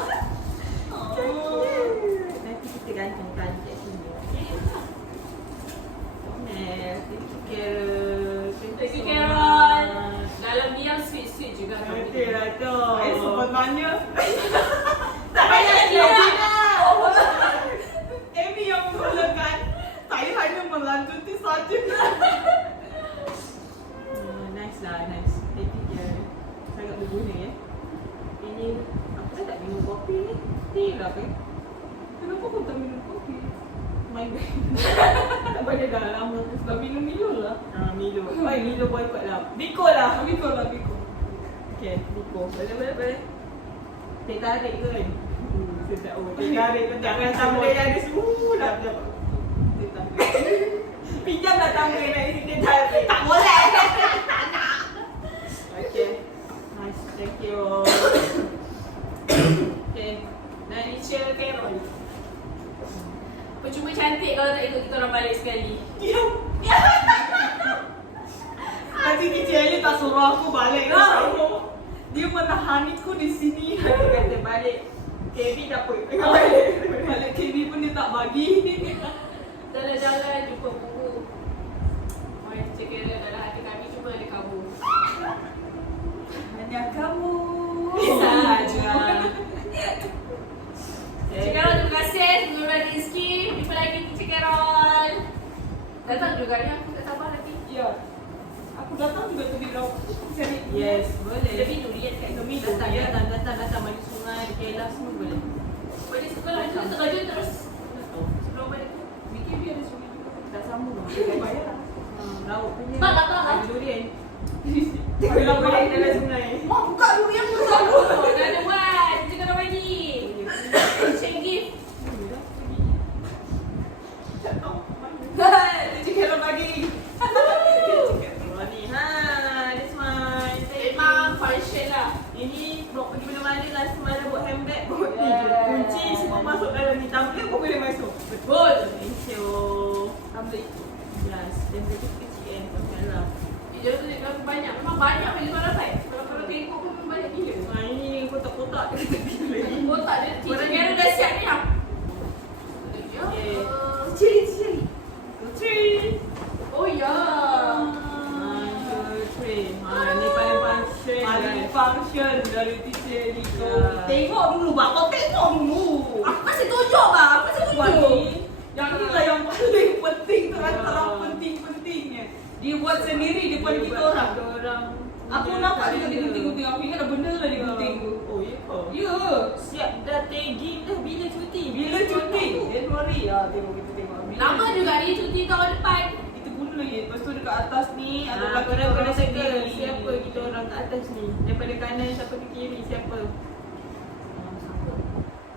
So cute. Nanti kita gantungkan kat sini. Thank you Carol. Thank you Carol. Dalam dia sweet-sweet juga. Betul lah tu. Saya sebenarnya Tak payah dia. Amy yang mulakan. Saya hanya melanjuti saja. Nice lah, nice. Thank you Carol. Sangat berguna ya. Ini aku dah tak minum kopi ni. Teh lah apa? Kenapa kau tak minum kopi? My bad. Tak boleh dah lama. Sebab minum Milo lah. Milo. Milo boycott lah. Biko lah. Biko lah, Biko. Okay, Biko. Boleh. Teh tarik ke kan? Sedap. Oh, teh tarik tu jangan tumbler yang ada semua dah. Teh tarik. Pinjamlah tumbler nak isi teh tarik. Tak boleh. Okay. Nice. Thank you. Okay. Nanisha Carol. Percuma cantik kalau tak ikut kita orang balik sekali. Nanti Cik Ali tak suruh aku balik lah. Dia menahaniku di sini. Dia kata balik. KB tak apa. Balik KB pun dia tak bagi. Jalan-jalan jumpa buku. Orang Cik Carol dalam hati kami cuma ada kamu. Hanya kamu Saja. Cik Carol terima kasih sebelum ada rezeki. Jumpa lagi Cik Carol. Datang juga ni aku tak sabar nanti. Ya. Aku datang juga tu di blog. Cari. Yes, boleh. Jadi durian kat Kami durian. datang mandi sungai, Kelas semua boleh. Balik sekolah je terkejut terus. Sebelum balik tu BKB ada sungai juga. Tak sama. Bayar. Lauk punya. Tak, tak. Ada durian. Kalau boleh dalam sungai. Mak buka durian tu tak. Oh, dah ada buat. Cik Carol bagi. Share gift. Ini bawa pergi mana-mana lah. Semalam buat handbag, bawa ni je. Yes. Kunci semua masuk dalam ni. Tumbler pun boleh masuk. Betul. Thank you. Ambil itu. Yes, dan kecil-kecil kan. Pakai Dia tu dia banyak. Memang banyak bagi orang lain. Kalau tengok pun memang banyak gila. lah. Ini kotak-kotak dia kata bila. Kotak dia teacher Karen dah siap ni lah. Okay. Ciri-ciri. Three. Oh ya. 1, 2, 3. Ni paling function. Paling function dari teacher Nico. Ya. Tengok dulu, Bapak tengok dulu. Aku masih tunjuk lah. Aku masih Buat tunjuk. ni, yang inilah yang paling penting antara Ya. penting-pentingnya. Dia buat sendiri depan kita orang. Aku nampak juga dia gunting-gunting. Aku ingat ada benda lah dia gunting tu. Oh ya ke? Ya. Siap dah tagging dah bila cuti. Bila cuti? Januari. Tengok kita tengok. Lama juga dia cuti tahun depan. Kita guna lagi. Lepas tu dekat atas ni ada Ada lagi orang kena sendiri. settle siapa kita orang kat atas ni. Daripada kanan siapa ke kiri siapa.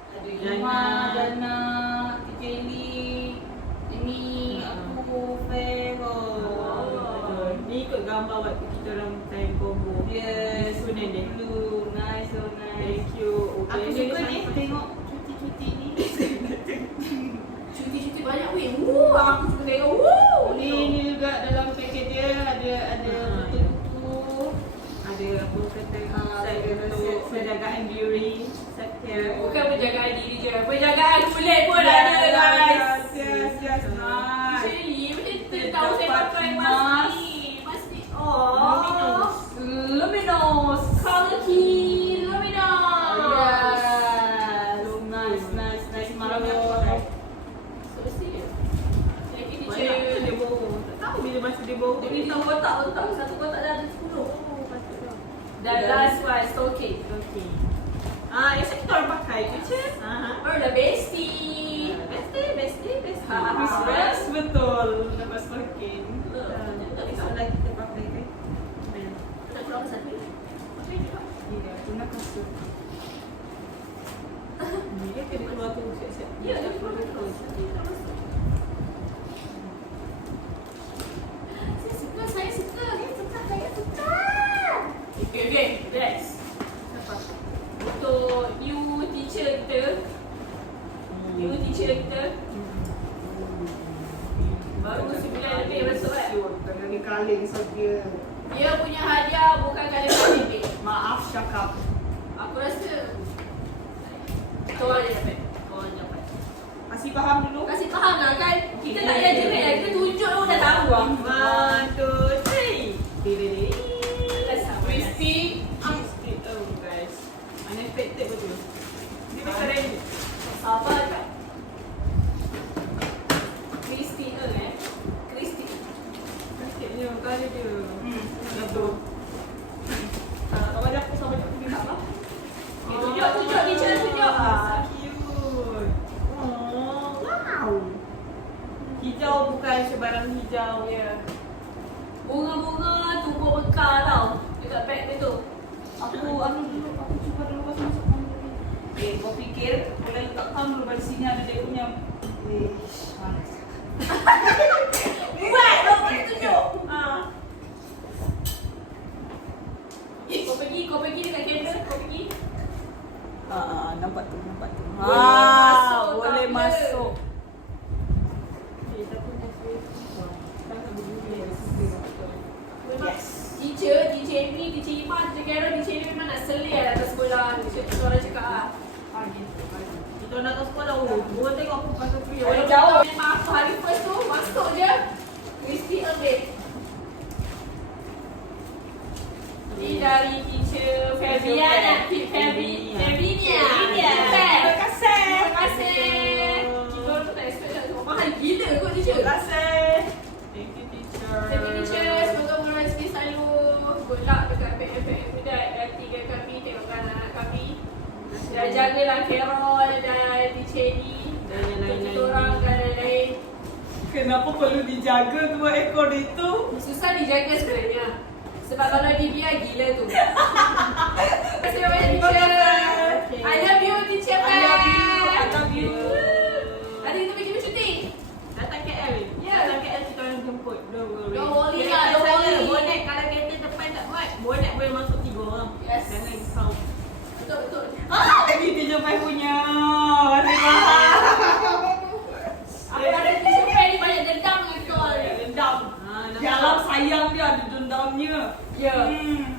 Ada Jana. Ima, Jana, Teacher Eli, ini aku, Vero. Betul. Ni ikut gambar waktu kita orang time combo. Yes, Sunan dia. dulu. Nice, so nice. Thank you. Aku suka ni tengok cuti-cuti ni. Cuti-cuti banyak weh. Aku suka tengok. Ni juga dalam paket dia ada buku-buku. Ada apa kata Ada set untuk set. penjagaan diri, set care. Bukan penjagaan diri je. Penjagaan kulit pun ada guys. Yes, nice. Actually, macam kita tahu saya Dapat pakai emas. mask ni. Mask ni. Oh. Luminous. Color key. Luminous. Yes. Nice. Malam ni aku pakai. So serious. Lagi ni Banyak tu dia cik. bawa. Tak tahu bila masa dia bawa. Dia minta kotak. Satu kotak dah ada 10. Oh, patutlah. Dan last one, okay. Okey. Esok kita orang pakai tu je. Baru dah bestie. Bestie. Christmas betul. Lepas makin. Esok lagi kita pakai kan. Nak keluar satu. Pakai juga. Ya, guna kasut. Ni dia kena keluar tu siap-siap. Ya, dah keluar terus. Nanti dah masuk. Saya suka. Okay, next. Apa? Untuk new teacher kita. Baru sebulan lebih masuk kan. Kena ni kaling saja. Dia punya hadiah bukan kali-kali lebih. Maaf cakap. Aku rasa Kawan je dapat. Masih faham dulu? Kasih faham lah kan. Kita tak payah jerit lah. Kita tunjuk dulu dah tahu lah. 1, 2, 3. Crispy. Oh guys. Unexpected betul. Dia macam ready. Apa kat Crispy tu Crispy. Sikitnya kali dia. Betul. Kau baca aku sama aku minta apa? Tunjuk teacher tunjuk. Cute. Oh, wow. Hijau bukan sebarang hijau. Ya. Bunga-bunga tumpuk bekal tau. Dekat beg dia tu. Aku cuba dulu kau masuk kamu. Kau fikir boleh letak kamu dulu pada sini ada dia punya. Mana? Buat kau boleh tunjuk. Kau pergi dekat kamer. Kau pergi. Nampak tu. Boleh Boleh masuk, tak masuk. Tapi dia sangat berbunyi. Yes. Teacher Amy, Teacher Iman, Teacher Karen, Teacher Amy memang nak selir atas sekolah. Teacher orang cakap lah. Kita nak ke sekolah. Orang tengok aku pasal free. Orang jauh. Maaf hari first tu masuk je. Mesti ambil. Ini dari Teacher Fabiana. Fabinia. Terima kasih. Terima kasih. Kita orang tu tak expect nak tengok mahal gila kot teacher. Terima kasih. Thank you teacher. Thank you teacher. Semoga murah rezeki selalu. Good luck dekat PFM Budak dan tiga kami tengokkan anak kami. Dan jagalah Carol dan teacher ni. Dan yang lain-lain. Kita orang dan lain-lain. Kenapa perlu dijaga dua ekor itu? Susah dijaga sebenarnya. Sebab kalau dibiar gila tu. Terima kasih banyak teacher. Okay. I love you teacher. I love you. Nanti kita pergi bercuti. Datang KL. Ya. Datang KL kita orang jemput. Don't worry. Don't worry Kereta lah, don't saya, worry. Bonet kalau kereta depan tak muat, bonet boleh masuk untuk 3 orang. Yes. Jangan kau. Betul. Lagi teacher Pai punya. Masih mahal. Aku ada tisu pen ni banyak dendam dengan kau ni. Dendam. nampak. Jalan sayang dia ada dendamnya. Ya.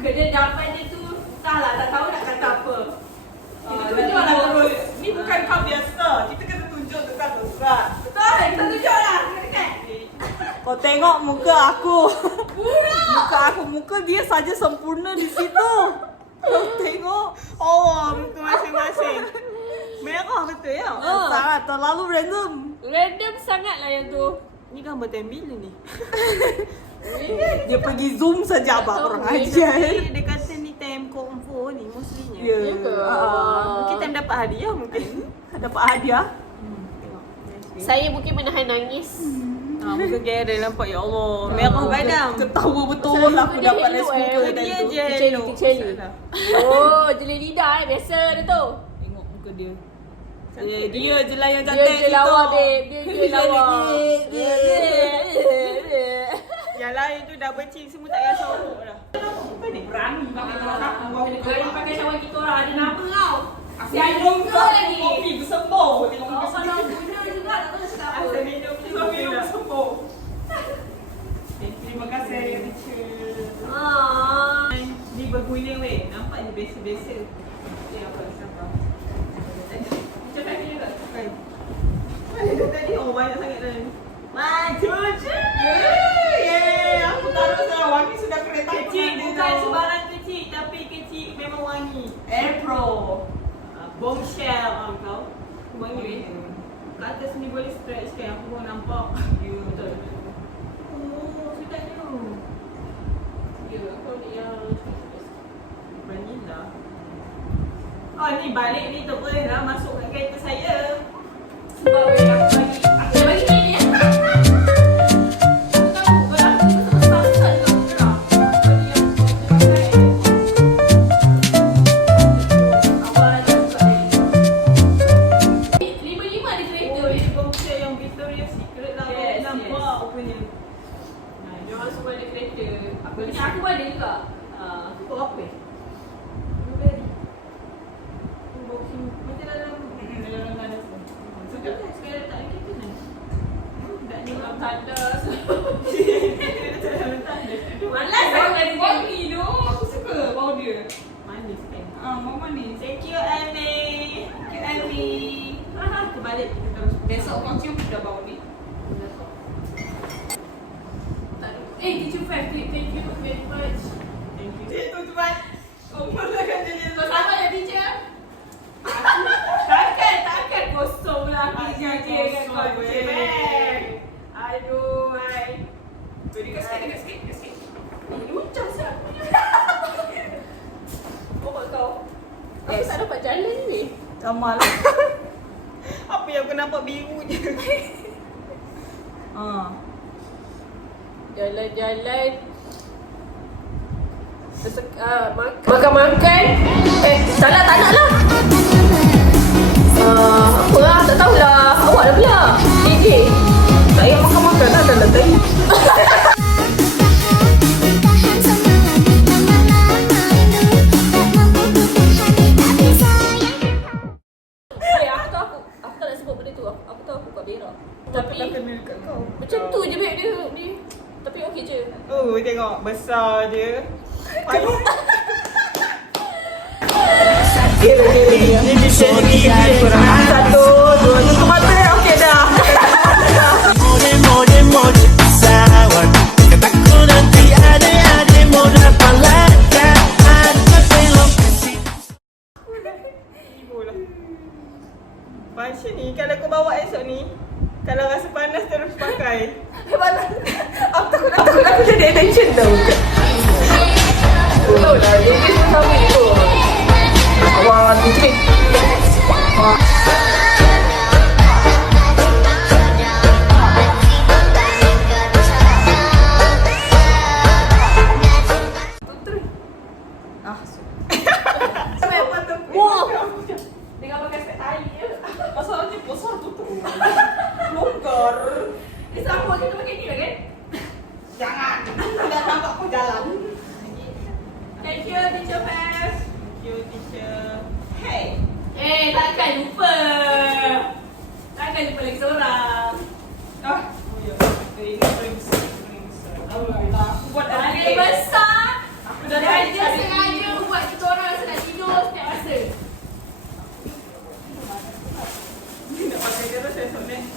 Kedendaman dia tu entahlah, tak tahu nak kata apa. Kita tunjuklah terus. Ni bukan kau biasa. Kita kena tunjuk dekat surat. Betul, kita tunjuklah. Dekat. Kau tengok muka aku. Muka dia saja sempurna di situ. Kau tengok. Oh, muka masing-masing. Merah betul ya? Sangat terlalu random. Random sangatlah yang tu. Ni gambar bila ni? Dia pergi zoom saja abang orang tahu, ajar. Dia kata ni time konvo ni mostlynya. Ya. Ya ke? Mungkin time dapat hadiah mungkin. Dapat hadiah. Tengok. Saya mungkin menahan nangis. Muka Gary nampak ya Allah. Merah badam. Ketawa betul Pasal aku muka dia dapat elok, muka eh. dan Dia tu. je Kecil, elok. kecil. Salah. Oh, jeli lidah biasa dia tu. Tengok muka dia. Cantik. Dia je lah yang Dia cantik je lawa, babe. Dia je lawa. Yang lain tu dah becing semua tak payah sorok dah. Berani pakai celana aku. Kau pakai cawan kita orang ada nama kau. Si Aidong Kau lagi. kopi bersembuh. Tengok muka Kau kalau guna juga tak tahu cakap apa. Asal minum si juga. Aidong bersembuh. Terima kasih teacher. Dia berguna weh. Nampak dia biasa-biasa. Dia apa siapa? Macam mana juga? Mana dia tadi? Oh banyak sangat dah. Cucu. Yeay, aku taruh sekarang wangi sudah kereta. Kecil bukan sebarang kecil tapi kecil memang wangi. Air Pro. Bombshell kau. Wangi. Kat atas ni boleh stretch kan aku baru nampak. Ya, betul. Oh, sedapnya. Ya, kau ni yang Vanilla. Oh ni balik ni tak boleh lah masuk kat kereta saya. sebab aku bagi ni ya. Tahu kalau aku susah-susah juga bergerak. Bagi yang pakai awal dah suka ni. 5 ada kereta. Oh ni bombshell yang Victoria's Secret lah. Yes, Nampak rupanya. Dia orang semua ada kereta. Aku ada juga. Aku buat apa? Blueberry. Unboxing. Macam dalam. Sudah. Sekarang letak ni kita ni. Tak ni. Dalam tanda. Dalam tanda. Malas aku ada Wangi tu. Aku suka bau dia. Manis kan? Mau manis. Thank you Annie. Thank you, Amy. Terbalik kita terus. Besok kau cium sudah bau ni. Teacher Fat, thank you very much. Thank you. Itu cepat. Oh, masa kan jadi Kau sama ya teacher? Takkan kosong lah kerja dia dengan kau je. Aduh, hai. Dekat sikit. Ini macam siapa ni? Oh, kau. Aku tak dapat jalan ni. Sama lah. Apa yang aku nampak biru je. Jalan-jalan. Makan-makan. Salah tak nak lah. Apa lah, tak tahulah. Awak dah pula. DJ. Tak payah makan-makan lah dalam tadi. Tahan sama lagi lama-lama ini tak mampu ku tahan tak bisa yang Aku tak nak sebut benda tu. Aku tahu aku kat berak. Tapi Dah kena dekat kau. macam tu je babe dia. Tapi okey je. Oh, tengok besar dia. Ini bisa dikurang. 1, 2, tutup mata. Okey dah. Mode pesawat kataku nanti ada mode palakan ada belok kasih. Ibu lah. Macam ni, kalau kau bawa esok ni, kalau rasa panas terus pakai. Aku takut aku jadi attention tau. Betul lah, dia semua sama tu. Awak ni. Wah. Dengan pakai set tali je. Masalahnya besar tu tu. Longgar. Dia sama kita pakai ni lah kan? Jangan. Tidak nampak kau jalan. Kan Thank you, Teacher Feb. Thank you, teacher. Hey. Takkan lupa. Takkan lupa lagi seorang. Oh ya. Ini drinks. Alhamdulillah. Aku buat Adik besar. Aku dah Dia sengaja buat kita orang rasa nak tidur setiap masa. Ni nak pakai terus esok ni.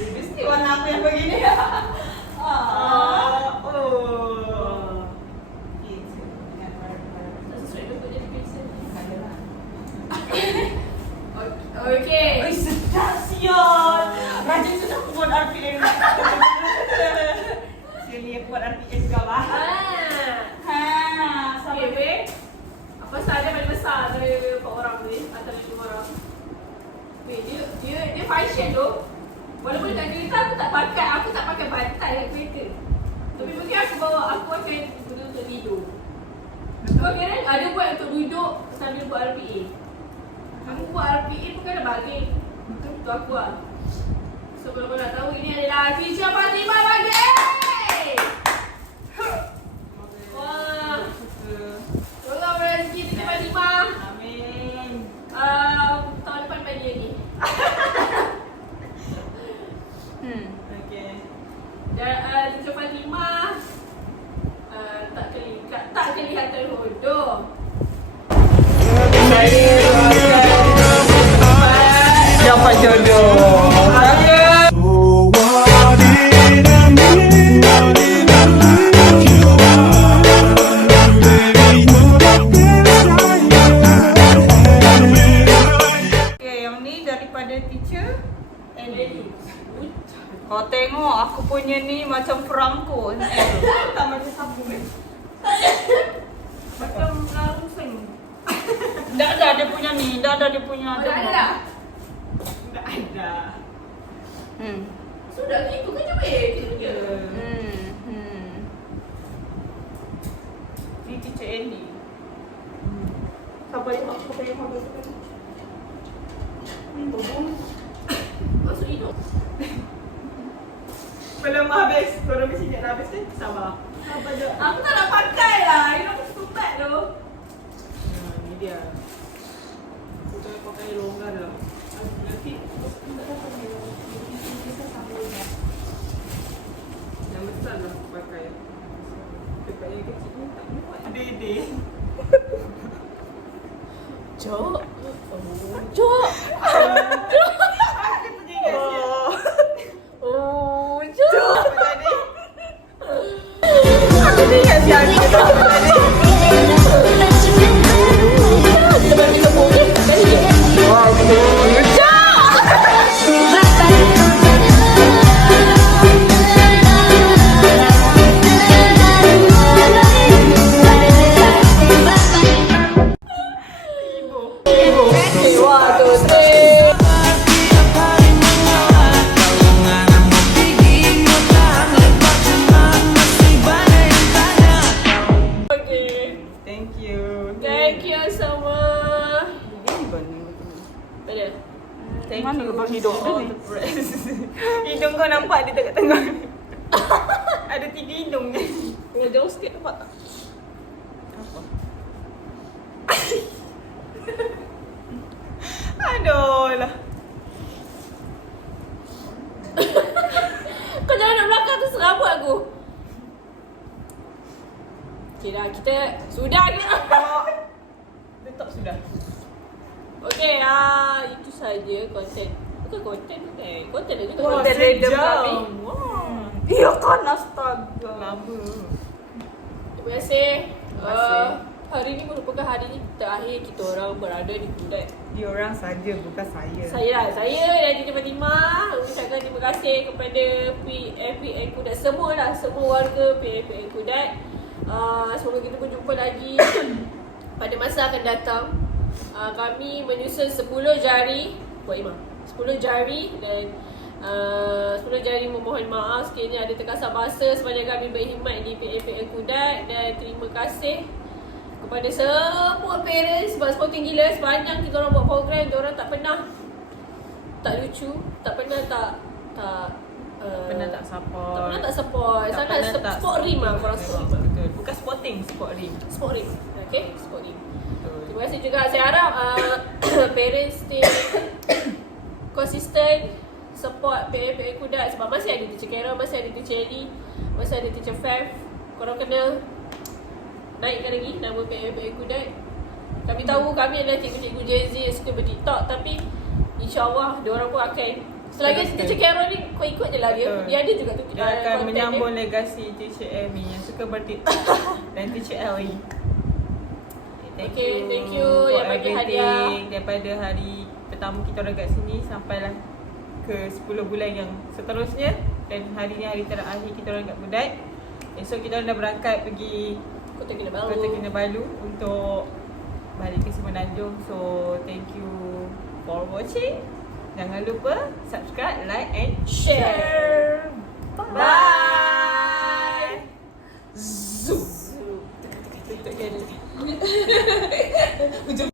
Mesti warna apa yang begini? Oh. Tak sesuai dengan jadi princess. Okay. Oi, sedap sial. Rajin sudah aku buat RPM. Sini aku buat RPM juga lah. Okay, weh. Apa sahaja paling besar dari 4 orang ni atau 5 orang. Weh, dia fashion tu. Walaupun kat kereta aku tak pakai bantal kat kereta. Tapi mungkin aku akan guna untuk tidur. Kau kira ada buat untuk duduk sambil buat RPA. Aku buat RPA pun kena bagi. Itu aku lah. So kalau kau nak tahu, ini adalah Teacher Fatimah bagi. Wah. Tolong rezeki Teacher Fatimah. Amin. Tahun depan bagi lagi. Okey. Dan Teacher Fatimah tak kelihatan bodoh. Dapat jodoh. Okay, yang ni daripada teacher Andy. Kau tengok aku punya ni macam perangko. Tak macam sabun ni. Macam ruseng. Dah ada dia punya ni. Dah ada dia punya. Oh, dah ada? Dah ada. Sudah gitu kan je weh. Gitu je. Ni teacher Andy. Sabar yang aku pakai habis. Masuk hidung. Belum habis. Korang mesti nak habis kan? Sabar. Sabar je. Aku tak nak pakai lah. You know aku stupid tu. Ni dia. Kita pakai longgar lah. Nanti yang besar lah aku pakai. Dekat yang kecil ni tak muat. Dede. Cok. Cok. Aku teringat siap. Oh, Cok. Apa tadi? Aku teringat siap. Thank you. Thank you semua. Ada. Thank you for all the press. Hidung kau nampak dia dekat tengah. Ada 3 hidung ni. Kau jauh sikit nampak tak? Apa? Aduh lah. Kau jangan nak belakang tu serabut aku. Okay dah, kita sudah ni. Tutup sudah. Okay, itu saja konten. Bukan konten bukan. Konten dah juga. Wah, Konten sejam. random kami. Iya kan, astaga. Lama. Terima kasih. Terima kasih. Hari ni merupakan hari ni terakhir kita orang berada di Kudat. Dia orang saja, bukan saya. Saya dan Teacher Fatimah ucapkan terima kasih kepada PFPN Kudat semua warga PFPN Kudat. Semoga kita berjumpa lagi pada masa akan datang. Kami menyusun 10 jari buat imam. 10 jari dan 10 jari memohon maaf sekiranya ada terkasar bahasa sepanjang kami berkhidmat di PFPN Kudat, dan terima kasih kepada semua parents sebab sporting gila sepanjang kita orang buat program, dia orang tak pernah tak lucu, tak pernah tak pernah tak support. tak pernah tak support. Tak Sangat pernah tak support rim lah korang support rim. Betul. Bukan sporting, sport ring. Sporting. Okay, sporting. Betul. Terima kasih juga. Saya harap parents stay konsisten support PMPM Kudat sebab masih ada teacher Karen, masih ada teacher Ellie, masih ada teacher Fev. Korang kena naikkan lagi nama PMPM Kudat. Kami tahu kami adalah cikgu-cikgu Gen Z yang suka ber-TikTok, tapi insyaAllah diorang pun akan selagi teacher Karen ni kau ikut je lah dia. Betul. Dia ada juga tu Dia akan content menyambung dia. legasi teacher Amy yang suka ber-TikTok dan teacher Ellie. Okay, thank you for yang bagi hadiah. everything. Daripada hari pertama kita orang kat sini sampailah ke 10 bulan yang seterusnya, dan hari ni hari terakhir kita orang kat Kudat. Esok kita orang dah berangkat pergi Kota Kinabalu. Kota Kinabalu untuk balik ke Semenanjung. So thank you for watching. Jangan lupa subscribe, like and Share. bye. Zoom. Ujung